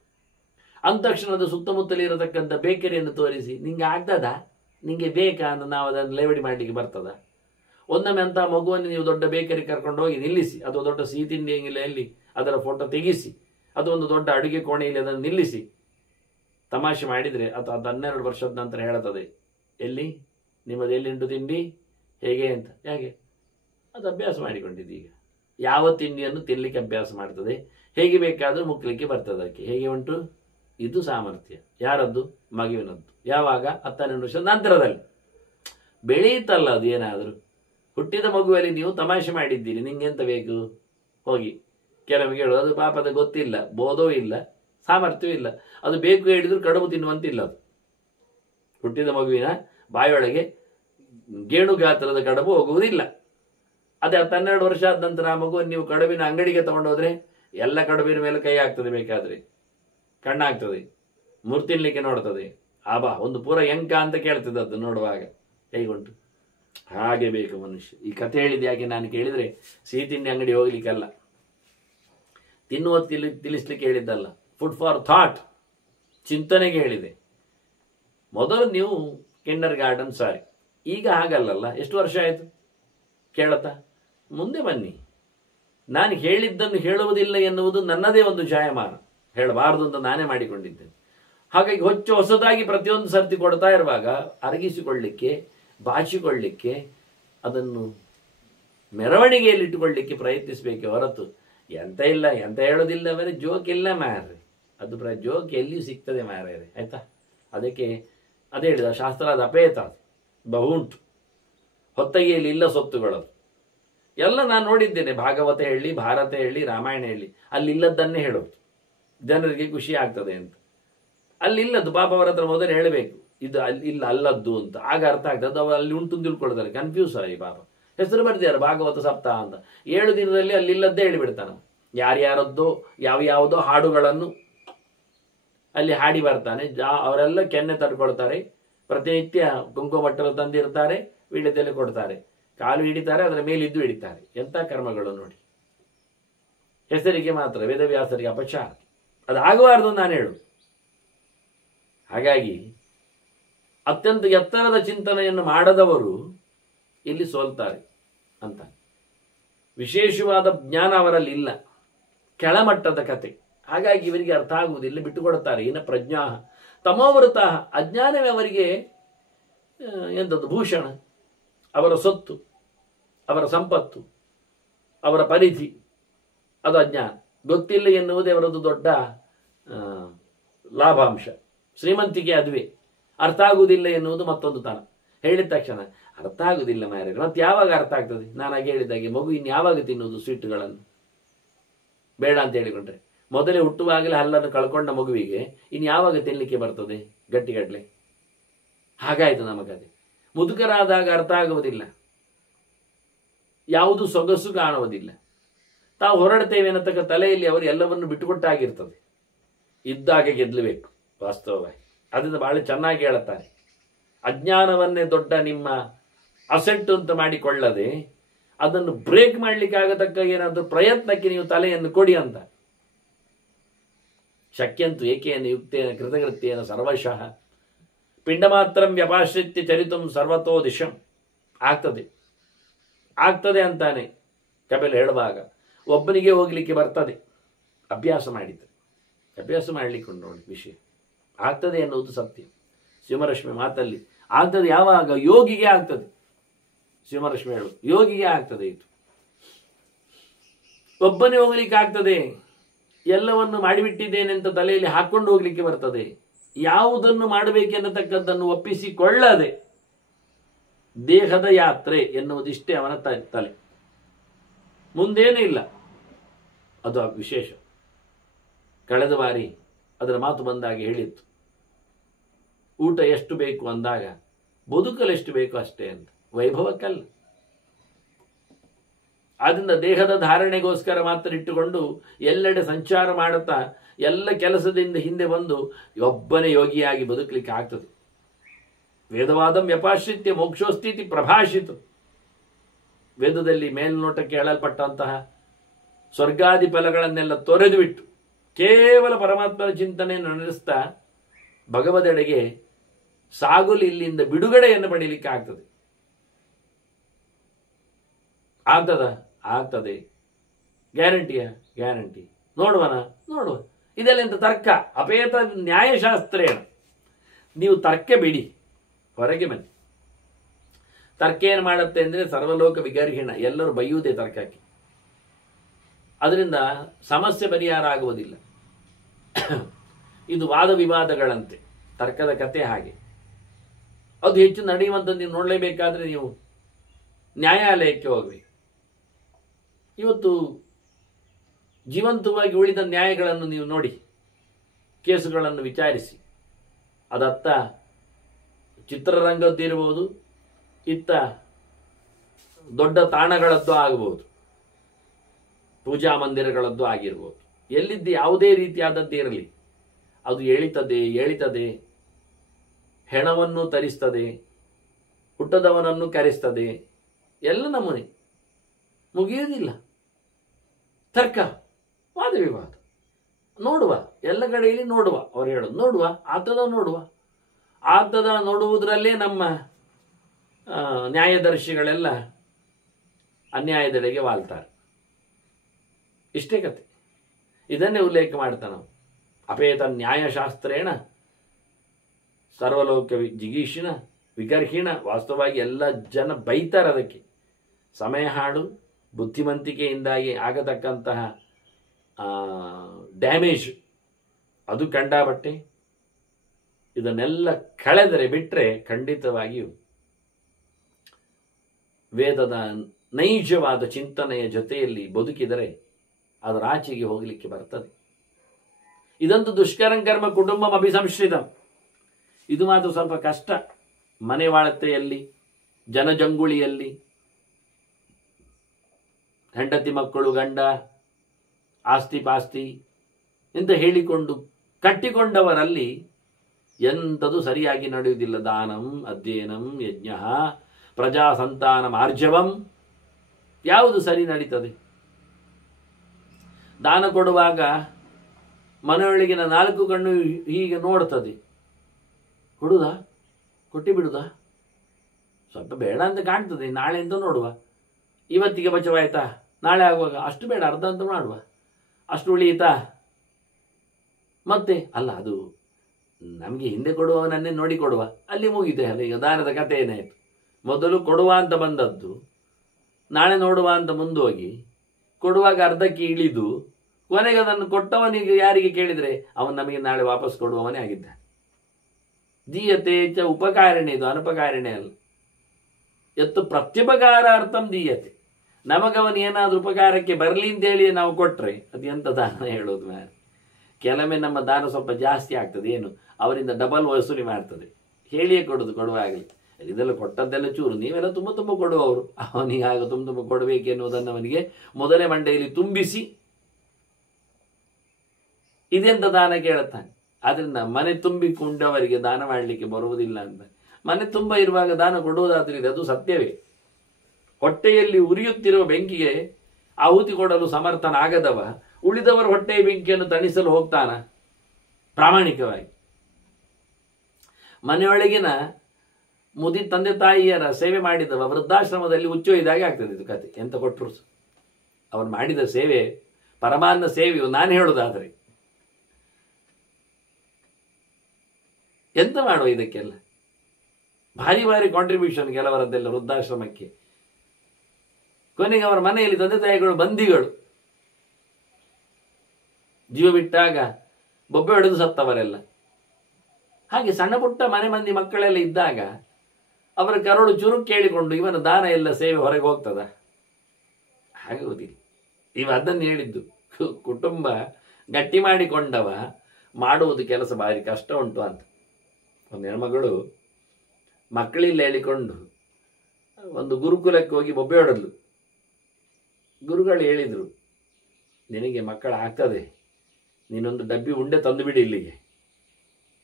ಅಂದ ತಕ್ಷಣ ಅದು ಸುತ್ತಮುತ್ತಲೇ ಇರತಕ್ಕಂಥ ಬೇಕರಿಯನ್ನು ತೋರಿಸಿ ನಿಂಗೆ ಆಗ್ತದ, ನಿಂಗೆ ಬೇಕಾ ಅಂತ ನಾವು ಅದನ್ನು ಲೇವಡಿ ಮಾಡಲಿಕ್ಕೆ ಬರ್ತದ? ಒಂದೊಮ್ಮೆ ಅಂತ ಮಗುವನ್ನು ನೀವು ದೊಡ್ಡ ಬೇಕರಿ ಕರ್ಕೊಂಡು ಹೋಗಿ ನಿಲ್ಲಿಸಿ, ಅಥವಾ ದೊಡ್ಡ ಸಿಹಿ ತಿಂಡಿಯಲ್ಲಿ ಅದರ ಫೋಟೋ ತೆಗಿಸಿ, ಅದು ಒಂದು ದೊಡ್ಡ ಅಡುಗೆ ಕೋಣೆಯಲ್ಲಿ ಅದನ್ನು ನಿಲ್ಲಿಸಿ ತಮಾಷೆ ಮಾಡಿದರೆ ಅದು 12 ವರ್ಷದ ನಂತರ ಹೇಳುತ್ತದೆ, ಎಲ್ಲಿ ನಿಮ್ಮದು ಎಲ್ಲಿಂಟು ತಿಂಡಿ ಹೇಗೆ ಅಂತ. ಯಾಕೆ ಅದು ಅಭ್ಯಾಸ ಮಾಡಿಕೊಂಡಿದ್ದು. ಈಗ ಯಾವ ತಿಂಡಿಯನ್ನು ತಿನ್ನಲಿಕ್ಕೆ ಅಭ್ಯಾಸ ಮಾಡ್ತದೆ, ಹೇಗೆ ಬೇಕಾದರೂ ಮುಕ್ಕಲಿಕ್ಕೆ ಬರ್ತದೆ ಅದಕ್ಕೆ. ಹೇಗೆ ಉಂಟು ಇದು ಸಾಮರ್ಥ್ಯ ಯಾರದ್ದು? ಮಗುವಿನದ್ದು. ಯಾವಾಗ? 10-12 ವರ್ಷದ ನಂತರದಲ್ಲಿ ಬೆಳೆಯುತ್ತಲ್ಲ ಅದು. ಏನಾದರೂ ಹುಟ್ಟಿದ ಮಗುವಲ್ಲಿ ನೀವು ತಮಾಷೆ ಮಾಡಿದ್ದೀರಿ, ನಿಂಗೆಂತ ಬೇಕು ಹೋಗಿ. ಕೆಲವರಿಗೆ ಹೇಳೋದು ಅದು ಪಾಪದ ಗೊತ್ತಿಲ್ಲ, ಬೋಧವೂ ಇಲ್ಲ, ಸಾಮರ್ಥ್ಯವೂ ಇಲ್ಲ, ಅದು ಬೇಕು ಹೇಳಿದ್ರು ಕಡುಬು ತಿನ್ನುವಂತಿಲ್ಲ. ಅದು ಹುಟ್ಟಿದ ಮಗುವಿನ ಬಾಯೊಳಗೆ ಗೇಣು ಗಾತ್ರದ ಕಡುಬು ಹೋಗುವುದಿಲ್ಲ. ಅದೇ 12 ವರ್ಷ ಆದ ನಂತರ ಆ ಮಗುವನ್ನು ನೀವು ಕಡುಬಿನ ಅಂಗಡಿಗೆ ತಗೊಂಡೋದ್ರೆ ಎಲ್ಲ ಕಡುಬಿನ ಮೇಲೆ ಕೈ ಹಾಕ್ತದೆ, ಬೇಕಾದ್ರೆ ಕಣ್ಣಾಗ್ತದೆ, ಮುರ್ತಿನ್ಲಿಕ್ಕೆ ನೋಡ್ತದೆ. ಆಬಾ ಒಂದು ಪೂರ ಎಂಕ ಅಂತ ಕೇಳ್ತದೆ ಅದು ನೋಡುವಾಗ. ಹೇಗುಂಟು ಹಾಗೆ ಬೇಕು ಮನುಷ್ಯ. ಈ ಕಥೆ ಹೇಳಿದ ಯಾಕೆ ನಾನು ಕೇಳಿದರೆ ಸಿಹಿ ತಿಂಡಿ ಅಂಗಡಿ ಹೋಗ್ಲಿಕ್ಕಲ್ಲ, ತಿನ್ನುವ ತಿಳಿಸ್ಲಿಕ್ಕೆ ಹೇಳಿದ್ದಲ್ಲ, ಫುಡ್ ಫಾರ್ ಥಾಟ್, ಚಿಂತನೆಗೆ ಹೇಳಿದೆ. ಮೊದಲು ನೀವು ಕಿಂಡರ್ ಗಾರ್ಡನ್ ಸಾರಿ, ಈಗ ಹಾಗಲ್ಲಲ್ಲ. ಎಷ್ಟು ವರ್ಷ ಆಯಿತು ಕೇಳತ್ತಾ? ಮುಂದೆ ಬನ್ನಿ. ನಾನು ಹೇಳಿದ್ದನ್ನು ಹೇಳುವುದಿಲ್ಲ ಎನ್ನುವುದು ನನ್ನದೇ ಒಂದು ಜಾಯಮಾನ, ಹೇಳಬಾರದು ಅಂತ ನಾನೇ ಮಾಡಿಕೊಂಡಿದ್ದೇನೆ. ಹಾಗಾಗಿ ಹೊಸದಾಗಿ ಪ್ರತಿಯೊಂದು ಸರ್ತಿ ಕೊಡ್ತಾ ಇರುವಾಗ ಅರಗಿಸಿಕೊಳ್ಳಿಕ್ಕೆ, ಬಾಚಿಕೊಳ್ಳಿಕ್ಕೆ, ಅದನ್ನು ಮೆರವಣಿಗೆಯಲ್ಲಿಟ್ಟುಕೊಳ್ಳಿಕ್ಕೆ ಪ್ರಯತ್ನಿಸಬೇಕೆ ಹೊರತು ಎಂತ ಇಲ್ಲ, ಎಂತ ಹೇಳೋದಿಲ್ಲ, ಬೇರೆ ಜೋಕ್ ಇಲ್ಲ ಮಾರ್ರೆ. ಅದು ಜೋಕ್ ಎಲ್ಲಿಯೂ ಸಿಗ್ತದೆ ಮಾರ್ರೆ, ಆಯ್ತಾ? ಅದಕ್ಕೆ ಅದೇ ಹೇಳಿದ ಶಾಸ್ತ್ರದ ಅಪೇತ ಬಹುಂಟು, ಹೊತ್ತಗೆಯಲ್ಲಿ ಇಲ್ಲ ಸೊತ್ತುಗಳದು ಎಲ್ಲ ನಾನು ನೋಡಿದ್ದೇನೆ. ಭಾಗವತ ಹೇಳಿ, ಭಾರತ ಹೇಳಿ, ರಾಮಾಯಣ ಹೇಳಿ, ಅಲ್ಲಿಲ್ಲದನ್ನೇ ಹೇಳೋದು ಜನರಿಗೆ ಖುಷಿ ಆಗ್ತದೆ ಅಂತ. ಅಲ್ಲಿಲ್ಲದ್ದು ಪಾಪ ಅವರ ಹತ್ರ ಮೊದಲು ಹೇಳಬೇಕು, ಇದು ಅಲ್ಲಿ ಇಲ್ಲ ಅಲ್ಲದ್ದು ಅಂತ. ಆಗ ಅರ್ಥ ಆಗ್ತದೆ. ಅದು ಅಲ್ಲಿ ಉಂಟು ತಿಳ್ಕೊಳ್ತಾರೆ, ಕನ್ಫ್ಯೂಸ್ ಆಗಿ ಪಾಪ. ಹೆಸರು ಬರ್ದಿದ್ದಾರೆ ಭಾಗವತ ಸಪ್ತಾಹ ಅಂತ, 7 ದಿನದಲ್ಲಿ ಅಲ್ಲಿಲ್ಲದ್ದೇ ಹೇಳಿಬಿಡ್ತಾನೆ. ಯಾರ್ಯಾರದ್ದೋ ಯಾವ್ಯಾವುದೋ ಹಾಡುಗಳನ್ನು ಅಲ್ಲಿ ಹಾಡಿ ಬರ್ತಾನೆ. ಅವರೆಲ್ಲ ಕೆನ್ನೆ ತಡ್ಕೊಳ್ತಾರೆ, ಪ್ರತಿನಿತ್ಯ ಕುಂಕುಮಟ್ಟಲು ತಂದಿರ್ತಾರೆ, ವೀಳ್ಯದೆಲೆ ಕೊಡ್ತಾರೆ, ಕಾಲು ಹಿಡಿತಾರೆ, ಅದರ ಮೇಲಿದ್ದು ಹಿಡಿತಾರೆ. ಎಂಥ ಕರ್ಮಗಳು ನೋಡಿ. ಹೆಸರಿಗೆ ಮಾತ್ರ ವೇದವ್ಯಾಸರಿಗೆ ಅಪಚಾರ, ಅದಾಗಬಾರ್ದು ನಾನು ಹೇಳು. ಹಾಗಾಗಿ ಅತ್ಯಂತ ಎತ್ತರದ ಚಿಂತನೆಯನ್ನು ಮಾಡದವರು ಇಲ್ಲಿ ಸೋಲ್ತಾರೆ ಅಂತ. ವಿಶೇಷವಾದ ಜ್ಞಾನ ಅವರಲ್ಲಿ ಇಲ್ಲ, ಕೆಳಮಟ್ಟದ ಕತೆ. ಹಾಗಾಗಿ ಇವರಿಗೆ ಅರ್ಥ ಆಗುವುದಿಲ್ಲ, ಬಿಟ್ಟುಕೊಡುತ್ತಾರೆ. ಇನ್ನು ಪ್ರಜ್ಞಾ ತಮೋವೃತ, ಅಜ್ಞಾನವೇ ಅವರಿಗೆ ಎಂಥದ್ದು ಭೂಷಣ. ಅವರ ಸೊತ್ತು, ಅವರ ಸಂಪತ್ತು, ಅವರ ಪರಿಧಿ, ಅದು ಅಜ್ಞಾನ. ಗೊತ್ತಿಲ್ಲ ಎನ್ನುವುದೇ ಅವರದ್ದು ದೊಡ್ಡ ಲಾಭಾಂಶ. ಶ್ರೀಮಂತಿಕೆ ಅದುವೇ. ಅರ್ಥ ಆಗುವುದಿಲ್ಲ ಎನ್ನುವುದು ಮತ್ತೊಂದು ತನ. ಹೇಳಿದ ತಕ್ಷಣ ಅರ್ಥ ಆಗುವುದಿಲ್ಲ ಮಾರ್ರೆ, ಮತ್ತೆ ಯಾವಾಗ ಅರ್ಥ ಆಗ್ತದೆ? ನಾನು ಹಾಗೆ ಹೇಳಿದಾಗೆ, ಮಗು ಇನ್ನು ಯಾವಾಗ ತಿನ್ನುವುದು ಸ್ವೀಟ್ಗಳನ್ನು? ಬೇಡ ಅಂತ ಹೇಳಿಕೊಂಡ್ರೆ, ಮೊದಲೇ ಹುಟ್ಟುವಾಗಲೇ ಹಲ್ಲನ್ನು ಕಳ್ಕೊಂಡ ಮಗುವಿಗೆ ಇನ್ನು ಯಾವಾಗ ತಿನ್ನಲಿಕ್ಕೆ ಬರ್ತದೆ ಗಟ್ಟಿಗಟ್ಲೆ? ಹಾಗಾಯಿತು ನಮಗದೆ. ಮುದುಕರಾದಾಗ ಅರ್ಥ ಆಗುವುದಿಲ್ಲ, ಯಾವುದು ಸೊಗಸು ಕಾಣುವುದಿಲ್ಲ. ತಾವು ಹೊರಡ್ತೇವೆ ಅನ್ನತಕ್ಕ ತಲೆಯಲ್ಲಿ ಅವರು ಎಲ್ಲವನ್ನು ಬಿಟ್ಟುಕೊಟ್ಟಾಗಿರ್ತದೆ. ಇದ್ದಾಗ ಗೆಲ್ಲಬೇಕು ವಾಸ್ತವವಾಗಿ. ಅದನ್ನು ಬಹಳ ಚೆನ್ನಾಗಿ ಹೇಳುತ್ತಾರೆ. ಅಜ್ಞಾನವನ್ನೇ ದೊಡ್ಡ ನಿಮ್ಮ ಅಸೆಟ್ ಅಂತ ಮಾಡಿಕೊಳ್ಳದೆ ಅದನ್ನು ಬ್ರೇಕ್ ಮಾಡಲಿಕ್ಕೆ ಆಗತಕ್ಕ ಏನಾದರೂ ಪ್ರಯತ್ನಕ್ಕೆ ನೀವು ತಲೆಯನ್ನು ಕೊಡಿ ಅಂತ. ಶಕ್ಯಂತು ಏಕೇನ ಯುಕ್ತೇನ ಕೃತಕೃತ್ಯೇನ ಸರ್ವಶಃ ಪಿಂಡ ಮಾತ್ರ ವ್ಯಪಾಶ್ರಿತ್ಯ ಚರಿತಂ ಸರ್ವತೋ ದಿಶಂ. ಆಗ್ತದೆ ಅಂತಾನೆ ಕಪಿಲ ಹೇಳುವಾಗ. ಒಬ್ಬನಿಗೆ ಹೋಗ್ಲಿಕ್ಕೆ ಬರ್ತದೆ, ಅಭ್ಯಾಸ ಮಾಡಿದ್ದು. ಅಭ್ಯಾಸ ಮಾಡಲಿಕ್ಕೆ ನೋಡಿ ವಿಷಯ ಆಗ್ತದೆ ಎನ್ನುವುದು ಸತ್ಯ. ಸಿಂಹರಶ್ಮಿ ಮಾತಲ್ಲಿ ಆಗ್ತದೆ. ಯಾವಾಗ? ಯೋಗಿಗೆ ಆಗ್ತದೆ. ಸಿಂಹರಶ್ಮಿ ಹೇಳು, ಯೋಗಿಗೆ ಆಗ್ತದೆ. ಇದು ಒಬ್ಬನೇ ಹೋಗ್ಲಿಕ್ಕೆ ಆಗ್ತದೆ. ಎಲ್ಲವನ್ನು ಮಾಡಿಬಿಟ್ಟಿದ್ದೇನೆ ಅಂತ ತಲೆಯಲ್ಲಿ ಹಾಕೊಂಡು ಹೋಗ್ಲಿಕ್ಕೆ ಬರ್ತದೆ. ಯಾವುದನ್ನು ಮಾಡಬೇಕೆನ್ನತಕ್ಕದ್ದನ್ನು ಒಪ್ಪಿಸಿಕೊಳ್ಳದೆ ದೇಹದ ಯಾತ್ರೆ ಎನ್ನುವುದಿಷ್ಟೇ ಅವನ ತಲೆ, ಮುಂದೇನೂ ಇಲ್ಲ. ಅದು ವಿಶೇಷ. ಕಳೆದ ಬಾರಿ ಅದರ ಮಾತು ಬಂದಾಗ ಹೇಳಿತ್ತು, ಊಟ ಎಷ್ಟು ಬೇಕು ಅಂದಾಗ ಬದುಕಲು ಎಷ್ಟು ಬೇಕು ಅಷ್ಟೇ ಅಂತ, ವೈಭವಕ್ಕಲ್ಲ. ಆದ್ದರಿಂದ ದೇಹದ ಧಾರಣೆಗೋಸ್ಕರ ಮಾತ್ರ ಇಟ್ಟುಕೊಂಡು ಎಲ್ಲೆಡೆ ಸಂಚಾರ ಮಾಡುತ್ತಾ ಎಲ್ಲ ಕೆಲಸದಿಂದ ಹಿಂದೆ ಬಂದು ಒಬ್ಬನೇ ಯೋಗಿಯಾಗಿ ಬದುಕಲಿಕ್ಕೆ ಆಗ್ತದೆ. ವೇದವಾದಂ ವ್ಯಪಾಶ್ರಿತ್ಯ ಮೋಕ್ಷೋಸ್ಥಿತಿ ಪ್ರಭಾಷಿತು. ವೇದದಲ್ಲಿ ಮೇಲ್ನೋಟಕ್ಕೆ ಹೇಳಲ್ಪಟ್ಟಂತಹ ಸ್ವರ್ಗಾದಿ ಫಲಗಳನ್ನೆಲ್ಲ ತೊರೆದು ಬಿಟ್ಟು ಕೇವಲ ಪರಮಾತ್ಮನ ಚಿಂತನೆಯನ್ನು ನಡೆಸ್ತಾ ಭಗವದೆಡೆಗೆ ಸಾಗುಲು ಇಲ್ಲಿಂದ ಬಿಡುಗಡೆಯನ್ನು ಪಡೀಲಿಕ್ಕೆ ಆಗ್ತದೆ. ಆಗ್ತದೆ. ಗ್ಯಾರಂಟಿಯ? ಗ್ಯಾರಂಟಿ. ನೋಡುವ. ಇದೆಲ್ಲ ಎಂತ ತರ್ಕ? ಅಪೇತ ನ್ಯಾಯಶಾಸ್ತ್ರೇಣ. ನೀವು ತರ್ಕ ಬಿಡಿ, ಹೊರಗೆ ಬನ್ನಿ. ತರ್ಕ ಏನು ಮಾಡುತ್ತೆ ಅಂದರೆ ಸರ್ವಲೋಕ ವಿಗರ್ಹಿಣ, ಎಲ್ಲರೂ ಬೈಯುವುದೇ ತರ್ಕಕ್ಕೆ. ಅದರಿಂದ ಸಮಸ್ಯೆ ಪರಿಹಾರ ಆಗುವುದಿಲ್ಲ. ಇದು ವಾದ ವಿವಾದಗಳಂತೆ, ತರ್ಕದ ಕತೆ ಹಾಗೆ. ಅದು ಹೆಚ್ಚು ನಡೆಯುವಂಥದ್ದು ನೀವು ನೋಡಲೇಬೇಕಾದ್ರೆ ನೀವು ನ್ಯಾಯಾಲಯಕ್ಕೆ ಹೋಗಬೇಕು. ಇವತ್ತು ಜೀವಂತವಾಗಿ ಉಳಿದ ನ್ಯಾಯಗಳನ್ನು ನೀವು ನೋಡಿ, ಕೇಸುಗಳನ್ನು ವಿಚಾರಿಸಿ. ಅದತ್ತ ಚಿತ್ರರಂಗದ್ದು ಇರಬಹುದು, ಇತ್ತ ದೊಡ್ಡ ತಾಣಗಳದ್ದು ಆಗಬಹುದು, ಪೂಜಾ ಮಂದಿರಗಳದ್ದು ಆಗಿರ್ಬೋದು. ಎಲ್ಲಿದ್ದು ಯಾವುದೇ ರೀತಿಯಾದದ್ದು ಇರಲಿ, ಅದು ಎಳಿತದೆ, ಹೆಣವನ್ನು ತರಿಸ್ತದೆ, ಹುಟ್ಟದವನನ್ನು ಕರೆಸ್ತದೆ, ಎಲ್ಲ ನಮೂನೆ. ಮುಗಿಯುವುದಿಲ್ಲ. ತರ್ಕ, ವಾದ ವಿವಾದ. ನೋಡುವ, ಎಲ್ಲ ಕಡೆಯಲ್ಲಿ ನೋಡುವ. ಅವ್ರು ಹೇಳೋದು ನೋಡುವ, ಆಗ್ತದ ನೋಡುವುದರಲ್ಲೇ ನಮ್ಮ ನ್ಯಾಯದರ್ಶಿಗಳೆಲ್ಲ ಅನ್ಯಾಯದೆಡೆಗೆ ವಾಲ್ತಾರೆ. ಇಷ್ಟೇ ಕತೆ. ಇದನ್ನೇ ಉಲ್ಲೇಖ ಮಾಡ್ತಾ ನಾವು. ಅಪೇತ ನ್ಯಾಯಶಾಸ್ತ್ರೇಣ ಸರ್ವಲೋಕ ಜಿಗೀಷಿಣ ವಿಗರ್ಹಿಣ. ವಾಸ್ತವವಾಗಿ ಎಲ್ಲ ಜನ ಬೈತಾರೆ ಅದಕ್ಕೆ. ಸಮಯ ಹಾಳು, ಬುದ್ಧಿವಂತಿಕೆಯಿಂದಾಗಿ ಆಗತಕ್ಕಂತಹ ಡ್ಯಾಮೇಜ್ ಅದು ಕಂಡಾಬಟ್ಟೆ. ಇದನ್ನೆಲ್ಲ ಕಳೆದರೆ ಬಿಟ್ಟರೆ ಖಂಡಿತವಾಗಿಯೂ ವೇದದ ನೈಜವಾದ ಚಿಂತನೆಯ ಜೊತೆಯಲ್ಲಿ ಬದುಕಿದರೆ ಅದರ ಆಚೆಗೆ ಹೋಗಲಿಕ್ಕೆ ಬರ್ತದೆ. ಇದಂತೂ ದುಷ್ಕರಂ ಕರ್ಮ ಕುಟುಂಬಂ ಅಭಿಸಂಶ್ರಿತಂ. ಇದು ಮಾತ್ರ ಸ್ವಲ್ಪ ಕಷ್ಟ. ಮನೆ ವಾಳತೆಯಲ್ಲಿ, ಜನಜಂಗುಳಿಯಲ್ಲಿ, ಹೆಂಡತಿ ಮಕ್ಕಳು, ಗಂಡ, ಆಸ್ತಿ ಪಾಸ್ತಿ ಎಂದು ಹೇಳಿಕೊಂಡು ಕಟ್ಟಿಕೊಂಡವರಲ್ಲಿ ಎಂಥದು ಸರಿಯಾಗಿ ನಡೆಯುವುದಿಲ್ಲ. ದಾನಂ ಅಧ್ಯಯನಂ ಯಜ್ಞ ಪ್ರಜಾ ಸಂತಾನ ಮಾರ್ಜವಂ, ಯಾವುದು ಸರಿ ನಡೀತದೆ? ದಾನ ಕೊಡುವಾಗ ಮನೆಯೊಳಗಿನ 4 ಕಣ್ಣು ಹೀಗೆ ನೋಡ್ತದೆ. ಕೊಡುದಾ, ಕೊಟ್ಟಿ ಬಿಡುದಾ, ಸ್ವಲ್ಪ ಬೇಡ ಅಂತ ಕಾಣ್ತದೆ, ನಾಳೆ ಅಂತ ನೋಡುವ, ಇವತ್ತಿಗೆ ಬಚಾವಾಯ್ತಾ, ನಾಳೆ ಆಗುವಾಗ ಅಷ್ಟು ಬೇಡ ಅರ್ಧ ಅಂತ ಮಾಡುವ, ಅಷ್ಟು ಉಳಿಯಿತಾ, ಮತ್ತೆ ಅಲ್ಲ ಅದು ನಮಗೆ ಹಿಂದೆ ಕೊಡುವವನನ್ನೇ ನೋಡಿ ಕೊಡುವ, ಅಲ್ಲಿ ಮುಗಿದೆ ಅಲ್ಲ. ಈಗ ದಾನದ ಕಥೆ ಏನಾಯಿತು? ಮೊದಲು ಕೊಡುವ ಅಂತ ಬಂದದ್ದು, ನಾಳೆ ನೋಡುವ ಅಂತ ಮುಂದೋಗಿ ಕೊಡುವಾಗ ಅರ್ಧಕ್ಕೆ ಇಳಿದು ಕೊನೆಗೆ ಅದನ್ನು ಕೊಟ್ಟವನಿಗೆ ಯಾರಿಗೆ ಕೇಳಿದರೆ ಅವನು ನಮಗೆ ನಾಳೆ ವಾಪಸ್ ಕೊಡುವವನೇ ಆಗಿದ್ದ. ದೀಯತೆ ಚ ಉಪಕಾರಣೆ, ಇದು ಅನುಪಕಾರಣೆ ಅಲ್ಲ. ಎತ್ತು ಪ್ರತ್ಯುಪಕಾರಾರ್ಥಂ ದೀಯತೆ. ನಮಗವನು ಏನಾದರೂ ಉಪಕಾರಕ್ಕೆ ಬರಲಿ ಅಂತೇಳಿ ನಾವು ಕೊಟ್ಟರೆ ಅದು ಎಂಥ ದಾನ ಹೇಳೋದು ಮೇಲೆ. ಕೆಲವೊಮ್ಮೆ ನಮ್ಮ ದಾನ ಸ್ವಲ್ಪ ಜಾಸ್ತಿ ಆಗ್ತದೆ, ಏನು ಅವರಿಂದ ಡಬಲ್ ವಸೂಲಿ ಮಾಡ್ತದೆ, ಹೇಳಿಯೇ ಕೊಡೋದು ಕೊಡುವಾಗಲಿ. ಇದೆಲ್ಲ ಕೊಟ್ಟದ್ದೆಲ್ಲ ಚೂರು, ನೀವೆಲ್ಲ ತುಂಬ ತುಂಬ ಕೊಡುವವರು, ಅವನಿಗೆ ಆಗ ತುಂಬ ತುಂಬ ಕೊಡಬೇಕೆನ್ನುವುದನ್ನು ಅವನಿಗೆ ಮೊದಲೇ ಮಂಡೆಯಲ್ಲಿ ತುಂಬಿಸಿ ಇದೆಂತ ದಾನ ಕೇಳುತ್ತಾನೆ. ಆದ್ರಿಂದ ಮನೆ ತುಂಬಿಕೊಂಡವರಿಗೆ ದಾನ ಮಾಡಲಿಕ್ಕೆ ಬರುವುದಿಲ್ಲ ಅಂತ. ಮನೆ ತುಂಬ ಇರುವಾಗ ದಾನ ಕೊಡುವುದಾದ್ರಿಂದ ಅದು ಸತ್ಯವೇ. ಹೊಟ್ಟೆಯಲ್ಲಿ ಉರಿಯುತ್ತಿರುವ ಬೆಂಕಿಗೆ ಆಹುತಿ ಕೊಡಲು ಸಮರ್ಥನಾಗದವ ಉಳಿದವರ ಹೊಟ್ಟೆಯ ಬೆಂಕಿಯನ್ನು ತಣಿಸಲು ಹೋಗ್ತಾನ ಪ್ರಾಮಾಣಿಕವಾಗಿ. ಮನೆಯೊಳಗಿನ ಮುದಿ ತಂದೆ ತಾಯಿಯರ ಸೇವೆ ಮಾಡಿದವ ವೃದ್ಧಾಶ್ರಮದಲ್ಲಿ ಹುಚ್ಚೊಯ್ದಾಗೆ ಆಗ್ತದೆ ಇದು ಕತೆ. ಎಂತ ಕೊಟ್ಟರು ಅವನು ಮಾಡಿದ ಸೇವೆ ಪರಮಾನ್ನ ಸೇವೆಯು ನಾನು ಹೇಳುವುದಾದರೆ ಎಂತ ಮಾಡುವ ಇದಕ್ಕೆಲ್ಲ ಭಾರಿ ಭಾರಿ ಕಾಂಟ್ರಿಬ್ಯೂಷನ್ ಕೆಲವರದ್ದೆಲ್ಲ ವೃದ್ಧಾಶ್ರಮಕ್ಕೆ. ಕೊನೆಗೆ ಅವರ ಮನೆಯಲ್ಲಿ ತಂದೆ ತಾಯಿಗಳು ಬಂದಿಗಳು, ಜೀವ ಬಿಟ್ಟಾಗ ಬೊಬ್ಬೆ ಹೊಡೆದು ಸತ್ತವರೆಲ್ಲ. ಹಾಗೆ ಸಣ್ಣ ಪುಟ್ಟ ಮನೆ ಮಂದಿ ಮಕ್ಕಳೆಲ್ಲ ಇದ್ದಾಗ ಅವರ ಕರುಳು ಚುರುಕು ಕೇಳಿಕೊಂಡು ಇವನ ದಾನ ಎಲ್ಲ ಸೇವೆ ಹೊರಗೆ ಹೋಗ್ತದ? ಆಗುವುದಿಲ್ಲ. ಇವ ಅದನ್ನು ಹೇಳಿದ್ದು, ಕುಟುಂಬ ಗಟ್ಟಿ ಮಾಡಿಕೊಂಡವ ಮಾಡುವುದು ಕೆಲಸ ಭಾರಿ ಕಷ್ಟ ಉಂಟು ಅಂತ. ಒಂದು ಹೆಣ್ಮಗಳು ಮಕ್ಕಳಿಲ್ಲ ಹೇಳಿಕೊಂಡು ಒಂದು ಗುರುಕುಲಕ್ಕೆ ಹೋಗಿ ಬೊಬ್ಬೆ ಹೊಡೆದ್ಲು. ಗುರುಗಳು ಹೇಳಿದರು, ನಿನಗೆ ಮಕ್ಕಳು ಆಗ್ತದೆ, ನೀನೊಂದು ಡಬ್ಬಿ ಉಂಡೆ ತಂದು ಬಿಡಿ ಇಲ್ಲಿಗೆ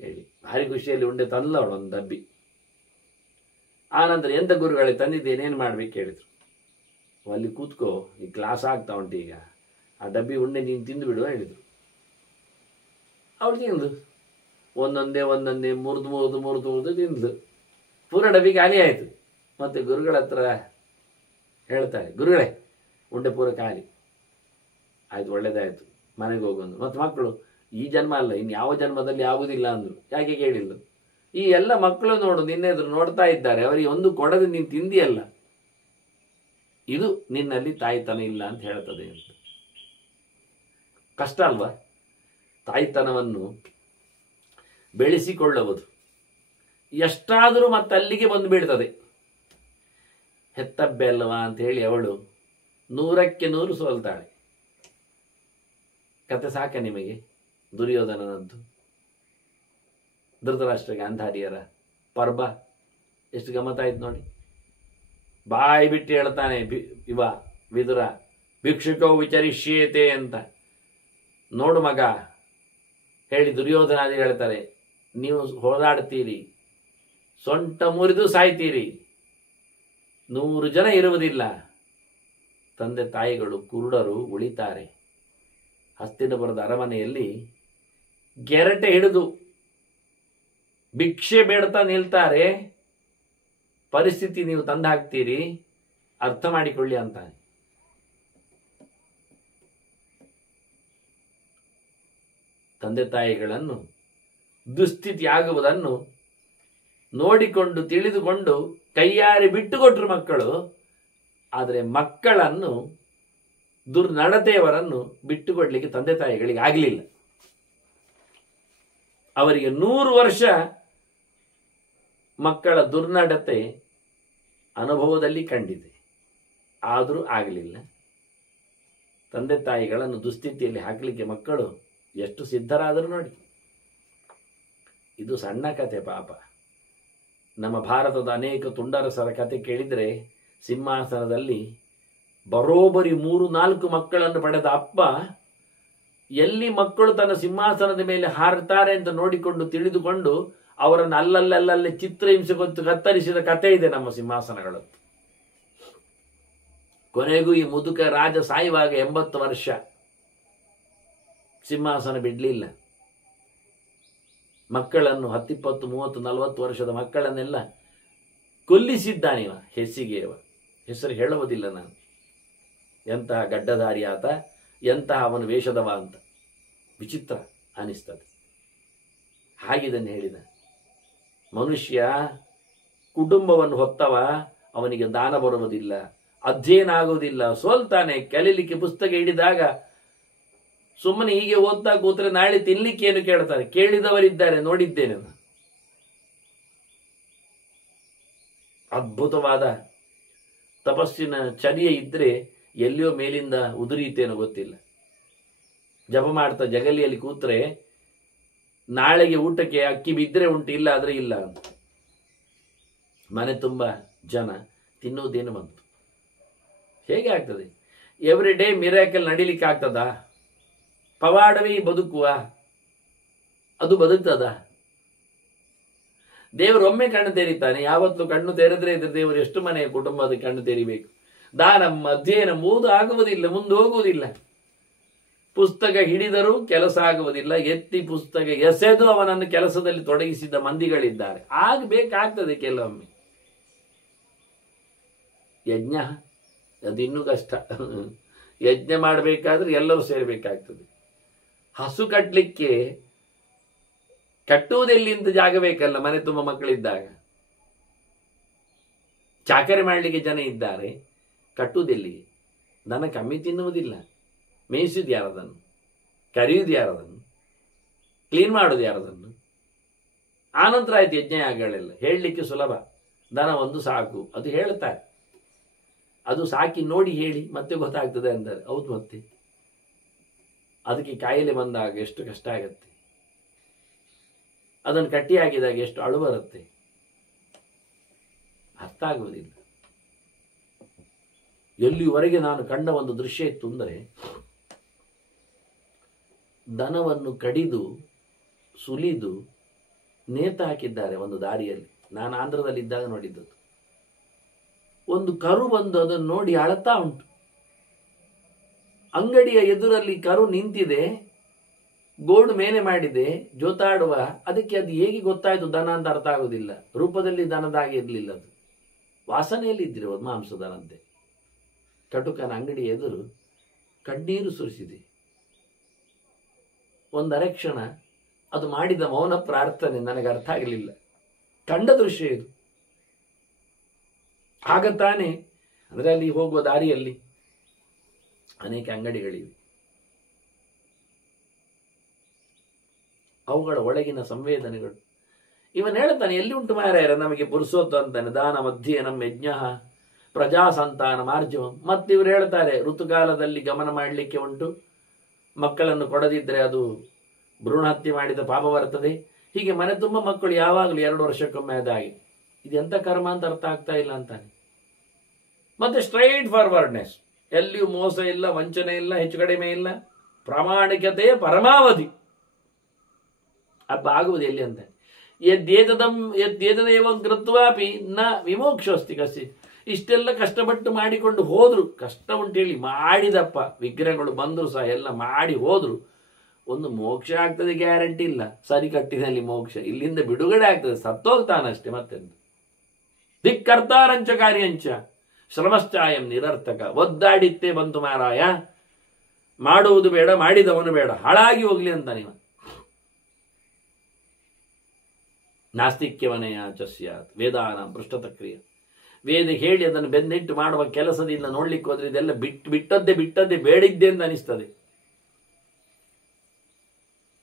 ಹೇಳಿ. ಭಾರಿ ಖುಷಿಯಲ್ಲಿ ಉಂಡೆ ತಂದ್ಲ ಅವಳು ಒಂದು ಡಬ್ಬಿ. ಆನಂತರ ಎಂತ ಗುರುಗಳೇ ತಂದಿದ್ದೇನೇನು ಮಾಡ್ಬೇಕು ಹೇಳಿದ್ರು. ಅಲ್ಲಿ ಕೂತ್ಕೋ, ಈ ಕ್ಲಾಸ್ ಆಗ್ತಾ ಉಂಟು ಈಗ, ಆ ಡಬ್ಬಿ ಉಂಡೆ ನೀನು ತಿಂದು ಬಿಡುವ ಹೇಳಿದರು. ಅವಳು ತಿಂದು ಒಂದೊಂದೇ ಮುರಿದು ತಿಂದು ಪೂರ ಡಬ್ಬಿ ಖಾಲಿ ಆಯಿತು. ಮತ್ತೆ ಗುರುಗಳ ಹತ್ರ ಹೇಳ್ತಾರೆ, ಗುರುಗಳೇ ಉಂಡೆ ಪೂರ ಖಾಲಿ ಆಯ್ತು, ಒಳ್ಳೇದಾಯ್ತು, ಮನೆಗೆ ಹೋಗೊಂದು. ಮತ್ತು ಮಕ್ಕಳು ಈ ಜನ್ಮ ಅಲ್ಲ ಇನ್ನು ಯಾವ ಜನ್ಮದಲ್ಲಿ ಆಗುವುದಿಲ್ಲ ಅಂದರು. ಯಾಕೆ ಕೇಳಿಲ್ಲ? ಈ ಎಲ್ಲ ಮಕ್ಕಳು ನೋಡು ನಿನ್ನೆದ್ರು ನೋಡ್ತಾ ಇದ್ದಾರೆ, ಅವರಿಗೆ ಒಂದು ಕೊಡದೆ ನೀನು ತಿಂದಿಯಲ್ಲ, ಇದು ನಿನ್ನಲ್ಲಿ ತಾಯ್ತನ ಇಲ್ಲ ಅಂತ ಹೇಳ್ತದೆ ಅಂತ. ಕಷ್ಟ ಅಲ್ವಾ? ತಾಯ್ತನವನ್ನು ಬೆಳೆಸಿಕೊಳ್ಳುವುದು ಎಷ್ಟಾದರೂ ಮತ್ತೆ ಅಲ್ಲಿಗೆ ಬಂದು ಬೀಳ್ತದೆ. ಹೆತ್ತಬ್ಬೆ ಅಲ್ವಾ ಅಂತ ಹೇಳಿ ಅವಳು 100ಕ್ಕೆ 100 ಸೋಲ್ತಾಳೆ. ಕತೆ ಸಾಕ ನಿಮಗೆ? ದುರ್ಯೋಧನನದ್ದು, ಧೃತರಾಷ್ಟ್ರ ಗಾಂಧಾರಿಯರ ಪರ್ಬ ಎಷ್ಟು ಗಮ್ಮತ್ತಾಯ್ತು ನೋಡಿ. ಬಾಯಿ ಬಿಟ್ಟು ಹೇಳ್ತಾನೆ ವಿದುರ, ಭಿಕ್ಷುಕವು ವಿಚರಿಷ್ಯೇತೆ ಅಂತ. ನೋಡು ಮಗ ಹೇಳಿ ದುರ್ಯೋಧನಾದಿ ಹೇಳ್ತಾರೆ, ನೀವು ಹೋರಾಡ್ತೀರಿ, ಸೊಂಟ ಮುರಿದು ಸಾಯ್ತೀರಿ, 100 ಜನ ಇರುವುದಿಲ್ಲ, ತಂದೆ ತಾಯಿಗಳು ಕುರುಡರು ಉಳಿತಾರೆ. ಹಸ್ತಿನಪುರದ ಅರಮನೆಯಲ್ಲಿ ಗೆರಟೆ ಹಿಡಿದು ಭಿಕ್ಷೆ ಬೇಡ್ತಾ ನಿಲ್ತಾರೆ, ಪರಿಸ್ಥಿತಿ ನೀವು ತಂದು ಹಾಕ್ತೀರಿ, ಅರ್ಥ ಮಾಡಿಕೊಳ್ಳಿ ಅಂತಾನೆ. ತಂದೆ ತಾಯಿಗಳನ್ನು ದುಸ್ಥಿತಿ ಆಗುವುದನ್ನು ನೋಡಿಕೊಂಡು ತಿಳಿದುಕೊಂಡು ಕೈಯಾರೆ ಬಿಟ್ಟುಕೊಟ್ರು ಮಕ್ಕಳು. ಆದರೆ ಮಕ್ಕಳನ್ನು ದುರ್ನಡತೆಯವರನ್ನು ಬಿಟ್ಟುಕೊಡ್ಲಿಕ್ಕೆ ತಂದೆ ತಾಯಿಗಳಿಗೆ ಆಗಲಿಲ್ಲ. ಅವರಿಗೆ 100 ವರ್ಷ ಮಕ್ಕಳ ದುರ್ನಡತೆ ಅನುಭವದಲ್ಲಿ ಕಂಡಿದೆ, ಆದರೂ ಆಗಲಿಲ್ಲ. ತಂದೆ ತಾಯಿಗಳನ್ನು ದುಸ್ಥಿತಿಯಲ್ಲಿ ಹಾಕಲಿಕ್ಕೆ ಮಕ್ಕಳು ಎಷ್ಟು ಸಿದ್ಧರಾದರೂ ನೋಡಿ. ಇದು ಸಣ್ಣ ಕತೆ ಪಾಪ. ನಮ್ಮ ಭಾರತದ ಅನೇಕ ತುಂಡರಸರ ಕತೆ ಕೇಳಿದರೆ ಸಿಂಹಾಸನದಲ್ಲಿ ಬರೋಬ್ಬರಿ 3-4 ಮಕ್ಕಳನ್ನು ಪಡೆದ ಅಪ್ಪ ಎಲ್ಲಿ ಮಕ್ಕಳು ತನ್ನ ಸಿಂಹಾಸನದ ಮೇಲೆ ಹಾರುತ್ತಾರೆ ಅಂತ ನೋಡಿಕೊಂಡು ತಿಳಿದುಕೊಂಡು ಅವರನ್ನು ಅಲ್ಲಲ್ಲಲ್ಲಲ್ಲಿ ಚಿತ್ರಹಿಂಸೆ ಕೊಟ್ಟು ಕತ್ತರಿಸಿದ ಕತೆ ಇದೆ ನಮ್ಮ ಸಿಂಹಾಸನಗಳದ್ದು. ಕೊನೆಗೂ ಈ ಮುದುಕ ರಾಜ ಸಾಯುವಾಗ 80 ವರ್ಷ ಸಿಂಹಾಸನ ಬಿಡಲಿಲ್ಲ. ಮಕ್ಕಳನ್ನು 10, 20, 30, 40 ವರ್ಷದ ಮಕ್ಕಳನ್ನೆಲ್ಲ ಕೊಲ್ಲಿಸಿದ್ದಾನಿವ ಹೆಸಿಗೆಯವ. ಹೆಸರು ಹೇಳುವುದಿಲ್ಲ ನಾನು. ಎಂತಹ ಗಡ್ಡಧಾರಿ ಆತ, ಎಂತಹ ಅವನು ವೇಷದವ ಅಂತ ವಿಚಿತ್ರ ಅನಿಸ್ತದೆ. ಹಾಗಿದನ್ನು ಹೇಳಿದ. ಮನುಷ್ಯ ಕುಟುಂಬವನ್ನು ಹೊತ್ತವ, ಅವನಿಗೆ ದಾನ ಬರುವುದಿಲ್ಲ, ಅಧ್ಯಯನ ಆಗುವುದಿಲ್ಲ, ಸೋಲ್ತಾನೆ. ಕಲೀಲಿಕ್ಕೆ ಪುಸ್ತಕ ಹಿಡಿದಾಗ ಸುಮ್ಮನೆ ಹೀಗೆ ಓದ್ತಾ ಕೂತ್ರೆ ನಾಳೆ ತಿನ್ಲಿಕ್ಕೆ ಏನು ಕೇಳ್ತಾರೆ. ಕೇಳಿದವರಿದ್ದಾರೆ, ನೋಡಿದ್ದೇನೆ ನಾನು. ಅದ್ಭುತವಾದ ತಪಸ್ಸಿನ ಚರ್ಯೆ ಇದ್ರೆ ಎಲ್ಲಿಯೋ ಮೇಲಿಂದ ಉದುರಿತೇನೋ ಗೊತ್ತಿಲ್ಲ. ಜಪ ಮಾಡ್ತಾ ಜಗಲಿಯಲ್ಲಿ ಕೂತ್ರೆ ನಾಳೆಗೆ ಊಟಕ್ಕೆ ಅಕ್ಕಿ ಬಿದ್ದರೆ ಉಂಟು, ಇಲ್ಲ ಆದರೆ ಇಲ್ಲ ಅಂತ. ಮನೆ ತುಂಬ ಜನ, ತಿನ್ನುವುದೇನು ಬಂತು. ಹೇಗೆ ಆಗ್ತದೆ? ಎವ್ರಿ ಡೇ ಮಿರಾಕಲ್ ನಡಿಲಿಕ್ಕೆ ಆಗ್ತದಾ? ಪವಾಡವೇ ಬದುಕುವ? ಅದು ಬದುಕ್ತದ? ದೇವರು ಒಮ್ಮೆ ಕಣ್ಣು ತೆರೀತಾನೆ. ಯಾವತ್ತು ಕಣ್ಣು ತೆರೆದ್ರೆ ಇದ್ರೆ ದೇವರು ಎಷ್ಟು ಮನೆಯ ಕುಟುಂಬದ ಕಣ್ಣು ತೆರಿಬೇಕು? ದಾನ ಅಧ್ಯಯನ ಓದು ಆಗುವುದಿಲ್ಲ, ಮುಂದೆ ಹೋಗುವುದಿಲ್ಲ. ಪುಸ್ತಕ ಹಿಡಿದರೂ ಕೆಲಸ ಆಗುವುದಿಲ್ಲ. ಎತ್ತಿ ಪುಸ್ತಕ ಎಸೆದು ಅವನನ್ನು ಕೆಲಸದಲ್ಲಿ ತೊಡಗಿಸಿದ ಮಂದಿಗಳಿದ್ದಾರೆ. ಆಗಬೇಕಾಗ್ತದೆ ಕೆಲವೊಮ್ಮೆ. ಯಜ್ಞ ಅದಿನ್ನೂ ಕಷ್ಟ. ಯಜ್ಞ ಮಾಡಬೇಕಾದ್ರೆ ಎಲ್ಲರೂ ಸೇರಬೇಕಾಗ್ತದೆ. ಹಸು ಕಟ್ಟಲಿಕ್ಕೆ ಕಟ್ಟುವುದೆಲ್ಲಿಂದ ಜಾಗ ಬೇಕಲ್ಲ, ಮನೆ ತುಂಬ ಮಕ್ಕಳಿದ್ದಾಗ. ಚಾಕರಿ ಮಾಡಲಿಕ್ಕೆ ಜನ ಇದ್ದಾರೆ, ಕಟ್ಟುವುದೆಲ್ಲಿಗೆ? ದನ ಕಮ್ಮಿ ತಿನ್ನುವುದಿಲ್ಲ. ಮೇಯಿಸುವುದು ಯಾರದನ್ನು? ಕರೆಯುವುದು ಯಾರದನ್ನು? ಕ್ಲೀನ್ ಮಾಡೋದು ಯಾರದನ್ನು? ಆನಂತರ ಆಯ್ತು ಯಜ್ಞಯಾಗಗಳೆಲ್ಲ. ಹೇಳಲಿಕ್ಕೆ ಸುಲಭ. ದನ ಒಂದು ಸಾಕು ಅದು ಹೇಳ್ತಾರೆ. ಅದು ಸಾಕಿ ನೋಡಿ ಹೇಳಿ ಮತ್ತೆ ಗೊತ್ತಾಗ್ತದೆ ಅಂತಾರೆ. ಹೌದು, ಮತ್ತೆ ಅದಕ್ಕೆ ಕಾಯಿಲೆ ಬಂದಾಗ ಎಷ್ಟು ಕಷ್ಟ ಆಗತ್ತೆ. ಅದನ್ನು ಕಟ್ಟಿ ಹಾಕಿದಾಗ ಎಷ್ಟು ಅಳು ಬರುತ್ತೆ. ಅರ್ಥ ಆಗುವುದಿಲ್ಲ. ಎಲ್ಲಿವರೆಗೆ ನಾನು ಕಂಡ ಒಂದು ದೃಶ್ಯ ಇತ್ತು ಅಂದರೆ, ದನವನ್ನು ಕಡಿದು ಸುಲಿದು ನೇತ ಹಾಕಿದ್ದಾರೆ ಒಂದು ದಾರಿಯಲ್ಲಿ. ನಾನು ಆಂಧ್ರದಲ್ಲಿದ್ದಾಗ ನೋಡಿದ್ದದು. ಒಂದು ಕರು ಬಂದು ಅದನ್ನು ನೋಡಿ ಅಳತಾ ಉಂಟು. ಅಂಗಡಿಯ ಎದುರಲ್ಲಿ ಕರು ನಿಂತಿದೆ, ಗೋಡು ಮೇಲೆ ಮಾಡಿದೆ, ಜೋತಾಡುವ. ಅದಕ್ಕೆ ಅದು ಹೇಗೆ ಗೊತ್ತಾಯ್ತು ದನ ಅಂತ ಅರ್ಥ ಆಗುವುದಿಲ್ಲ. ರೂಪದಲ್ಲಿ ದನದಾಗಿ ಇರಲಿಲ್ಲ, ಅದು ವಾಸನೆಯಲ್ಲಿ ಇದ್ದಿರೋದು ಮಾಂಸದನಂತೆ. ಕಟುಕನ ಅಂಗಡಿ ಎದುರು ಕಣ್ಣೀರು ಸುರಿಸಿದೆ. ಒಂದರೆ ಕ್ಷಣ ಅದು ಮಾಡಿದ ಮೌನ ಪ್ರಾರ್ಥನೆ ನನಗೆ ಅರ್ಥ ಆಗಲಿಲ್ಲ. ಕಂಡ ದೃಶ್ಯ ಇದು. ಆಗ ತಾನೇ ಅಂದರೆ ಅಲ್ಲಿ ಹೋಗುವ ದಾರಿಯಲ್ಲಿ ಅನೇಕ ಅಂಗಡಿಗಳಿವೆ. ಅವುಗಳ ಒಳಗಿನ ಸಂವೇದನೆಗಳು. ಇವನು ಹೇಳ್ತಾನೆ, ಎಲ್ಲಿ ಉಂಟು ಮಾರಾಯರ ನಮಗೆ ಪುರುಸೋತ್ತು ಅಂತಾನೆ. ದಾನ ಅಧ್ಯಯನಂ ಯಜ್ಞ ಪ್ರಜಾ ಸಂತಾನ ಮಾರ್ಜವಂ. ಮತ್ತೆ ಇವರು ಹೇಳ್ತಾರೆ, ಋತುಕಾಲದಲ್ಲಿ ಗಮನ ಮಾಡಲಿಕ್ಕೆ ಉಂಟು, ಮಕ್ಕಳನ್ನು ಕೊಡದಿದ್ದರೆ ಅದು ಭ್ರೂಣ ಹತ್ಯೆ ಮಾಡಿದ ಪಾಪ ಬರ್ತದೆ. ಹೀಗೆ ಮನೆ ತುಂಬ ಮಕ್ಕಳು ಯಾವಾಗಲೂ 2 ವರ್ಷಕ್ಕೊಮ್ಮೆ ಅದಾಗಿ. ಇದೆಂಥ ಕರ್ಮ ಅಂತ ಅರ್ಥ ಆಗ್ತಾ ಇಲ್ಲ ಅಂತಾನೆ. ಮತ್ತೆ ಸ್ಟ್ರೈಟ್ ಫಾರ್ವರ್ಡ್ನೆಸ್, ಎಲ್ಲಿಯೂ ಮೋಸ ಇಲ್ಲ, ವಂಚನೆ ಇಲ್ಲ, ಹೆಚ್ಚು ಕಡಿಮೆ ಇಲ್ಲ, ಪ್ರಾಮಾಣಿಕತೆಯ ಪರಮಾವಧಿ. ಹಬ್ಬ ಆಗುವುದು ಎಲ್ಲಿ ಅಂತ. ಯದ್ದೇತದೇವಂ ಕೃತ್ವಾಪಿ ನ ವಿಮೋಕ್ಷೋಸ್ತಿ ಕಸಿ. ಇಷ್ಟೆಲ್ಲ ಕಷ್ಟಪಟ್ಟು ಮಾಡಿಕೊಂಡು ಹೋದ್ರು, ಕಷ್ಟ ಉಂಟೇಳಿ ಮಾಡಿದಪ್ಪ, ವಿಗ್ರಹಗಳು ಬಂದರು ಸಹ ಎಲ್ಲ ಮಾಡಿ ಹೋದ್ರು, ಒಂದು ಮೋಕ್ಷ ಆಗ್ತದೆ ಗ್ಯಾರಂಟಿ ಇಲ್ಲ. ಸರಿ ಕಟ್ಟಿನಲ್ಲಿ ಮೋಕ್ಷ, ಇಲ್ಲಿಂದ ಬಿಡುಗಡೆ ಆಗ್ತದೆ, ಸತ್ತೋಗ್ತಾನಷ್ಟೇ. ಮತ್ತೆಂದು ದಿಕ್ಕರ್ತಾರಂಚ ಕಾರ್ಯಂಚ ಶ್ರಮಶ್ಚಾಯಂ ನಿರರ್ಥಕ. ಒದ್ದಾಡಿತ್ತೇ ಬಂತು ಮಾರಾಯ, ಮಾಡುವುದು ಬೇಡ, ಮಾಡಿದವನು ಬೇಡ, ಹಾಳಾಗಿ ಹೋಗ್ಲಿ ಅಂತ ನೀವು. ನಾಸ್ತಿಕ್ಯವನೆಯ ಚಸ್ಯಾತ್ ವೇದಾನ ಪೃಷ್ಠತಕ್ರಿಯ. ವೇದ ಹೇಳಿ ಅದನ್ನು ಬೆನ್ನಿಟ್ಟು ಮಾಡುವ ಕೆಲಸದಿಂದ ನೋಡ್ಲಿಕ್ಕೆ ಹೋದ್ರೆ ಇದೆಲ್ಲ ಬಿಟ್ಟದ್ದೇ ಬೇಡಿದ್ದೆ ಅಂತ ಅನಿಸ್ತದೆ.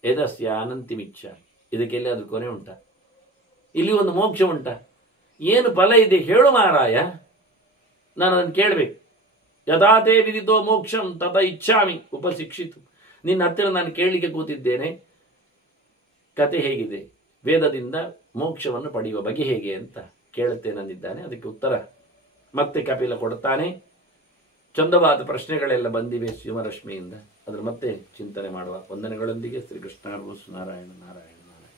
ಎದಸ್ಯ ಅನಂತಿಮಿಚ್ಛ. ಇದಕ್ಕೆಲ್ಲಿ ಅದು ಕೊನೆ ಉಂಟ? ಇಲ್ಲಿ ಒಂದು ಮೋಕ್ಷ ಉಂಟ? ಏನು ಫಲ ಇದೆ ಹೇಳು ಮಾರಾಯ, ನಾನು ಅದನ್ನು ಕೇಳಬೇಕು. ಯಥಾತೇ ವಿದಿತೋ ಮೋಕ್ಷಂ ತಥ ಇಚ್ಛಾಮಿ ಉಪಶಿಕ್ಷಿತು. ನಿನ್ನ ಹತ್ತಿರ ನಾನು ಕೇಳಲಿಕ್ಕೆ ಕೂತಿದ್ದೇನೆ, ಕತೆ ಹೇಗಿದೆ, ವೇದದಿಂದ ಮೋಕ್ಷವನ್ನು ಪಡೆಯುವ ಬಗೆ ಹೇಗೆ ಅಂತ ಕೇಳುತ್ತೇನೆಂದಿದ್ದಾನೆ. ಅದಕ್ಕೆ ಉತ್ತರ ಮತ್ತೆ ಕಪಿಲ ಕೊಡ್ತಾನೆ. ಚಂದವಾದ ಪ್ರಶ್ನೆಗಳೆಲ್ಲ ಬಂದಿವೆ ಶಿವರಶ್ಮಿಯಿಂದ. ಅದರ ಮತ್ತೆ ಚಿಂತನೆ ಮಾಡುವ. ವಂದನೆಗಳೊಂದಿಗೆ ಶ್ರೀಕೃಷ್ಣ ನಾರಾಯಣ ನಾರಾಯಣ.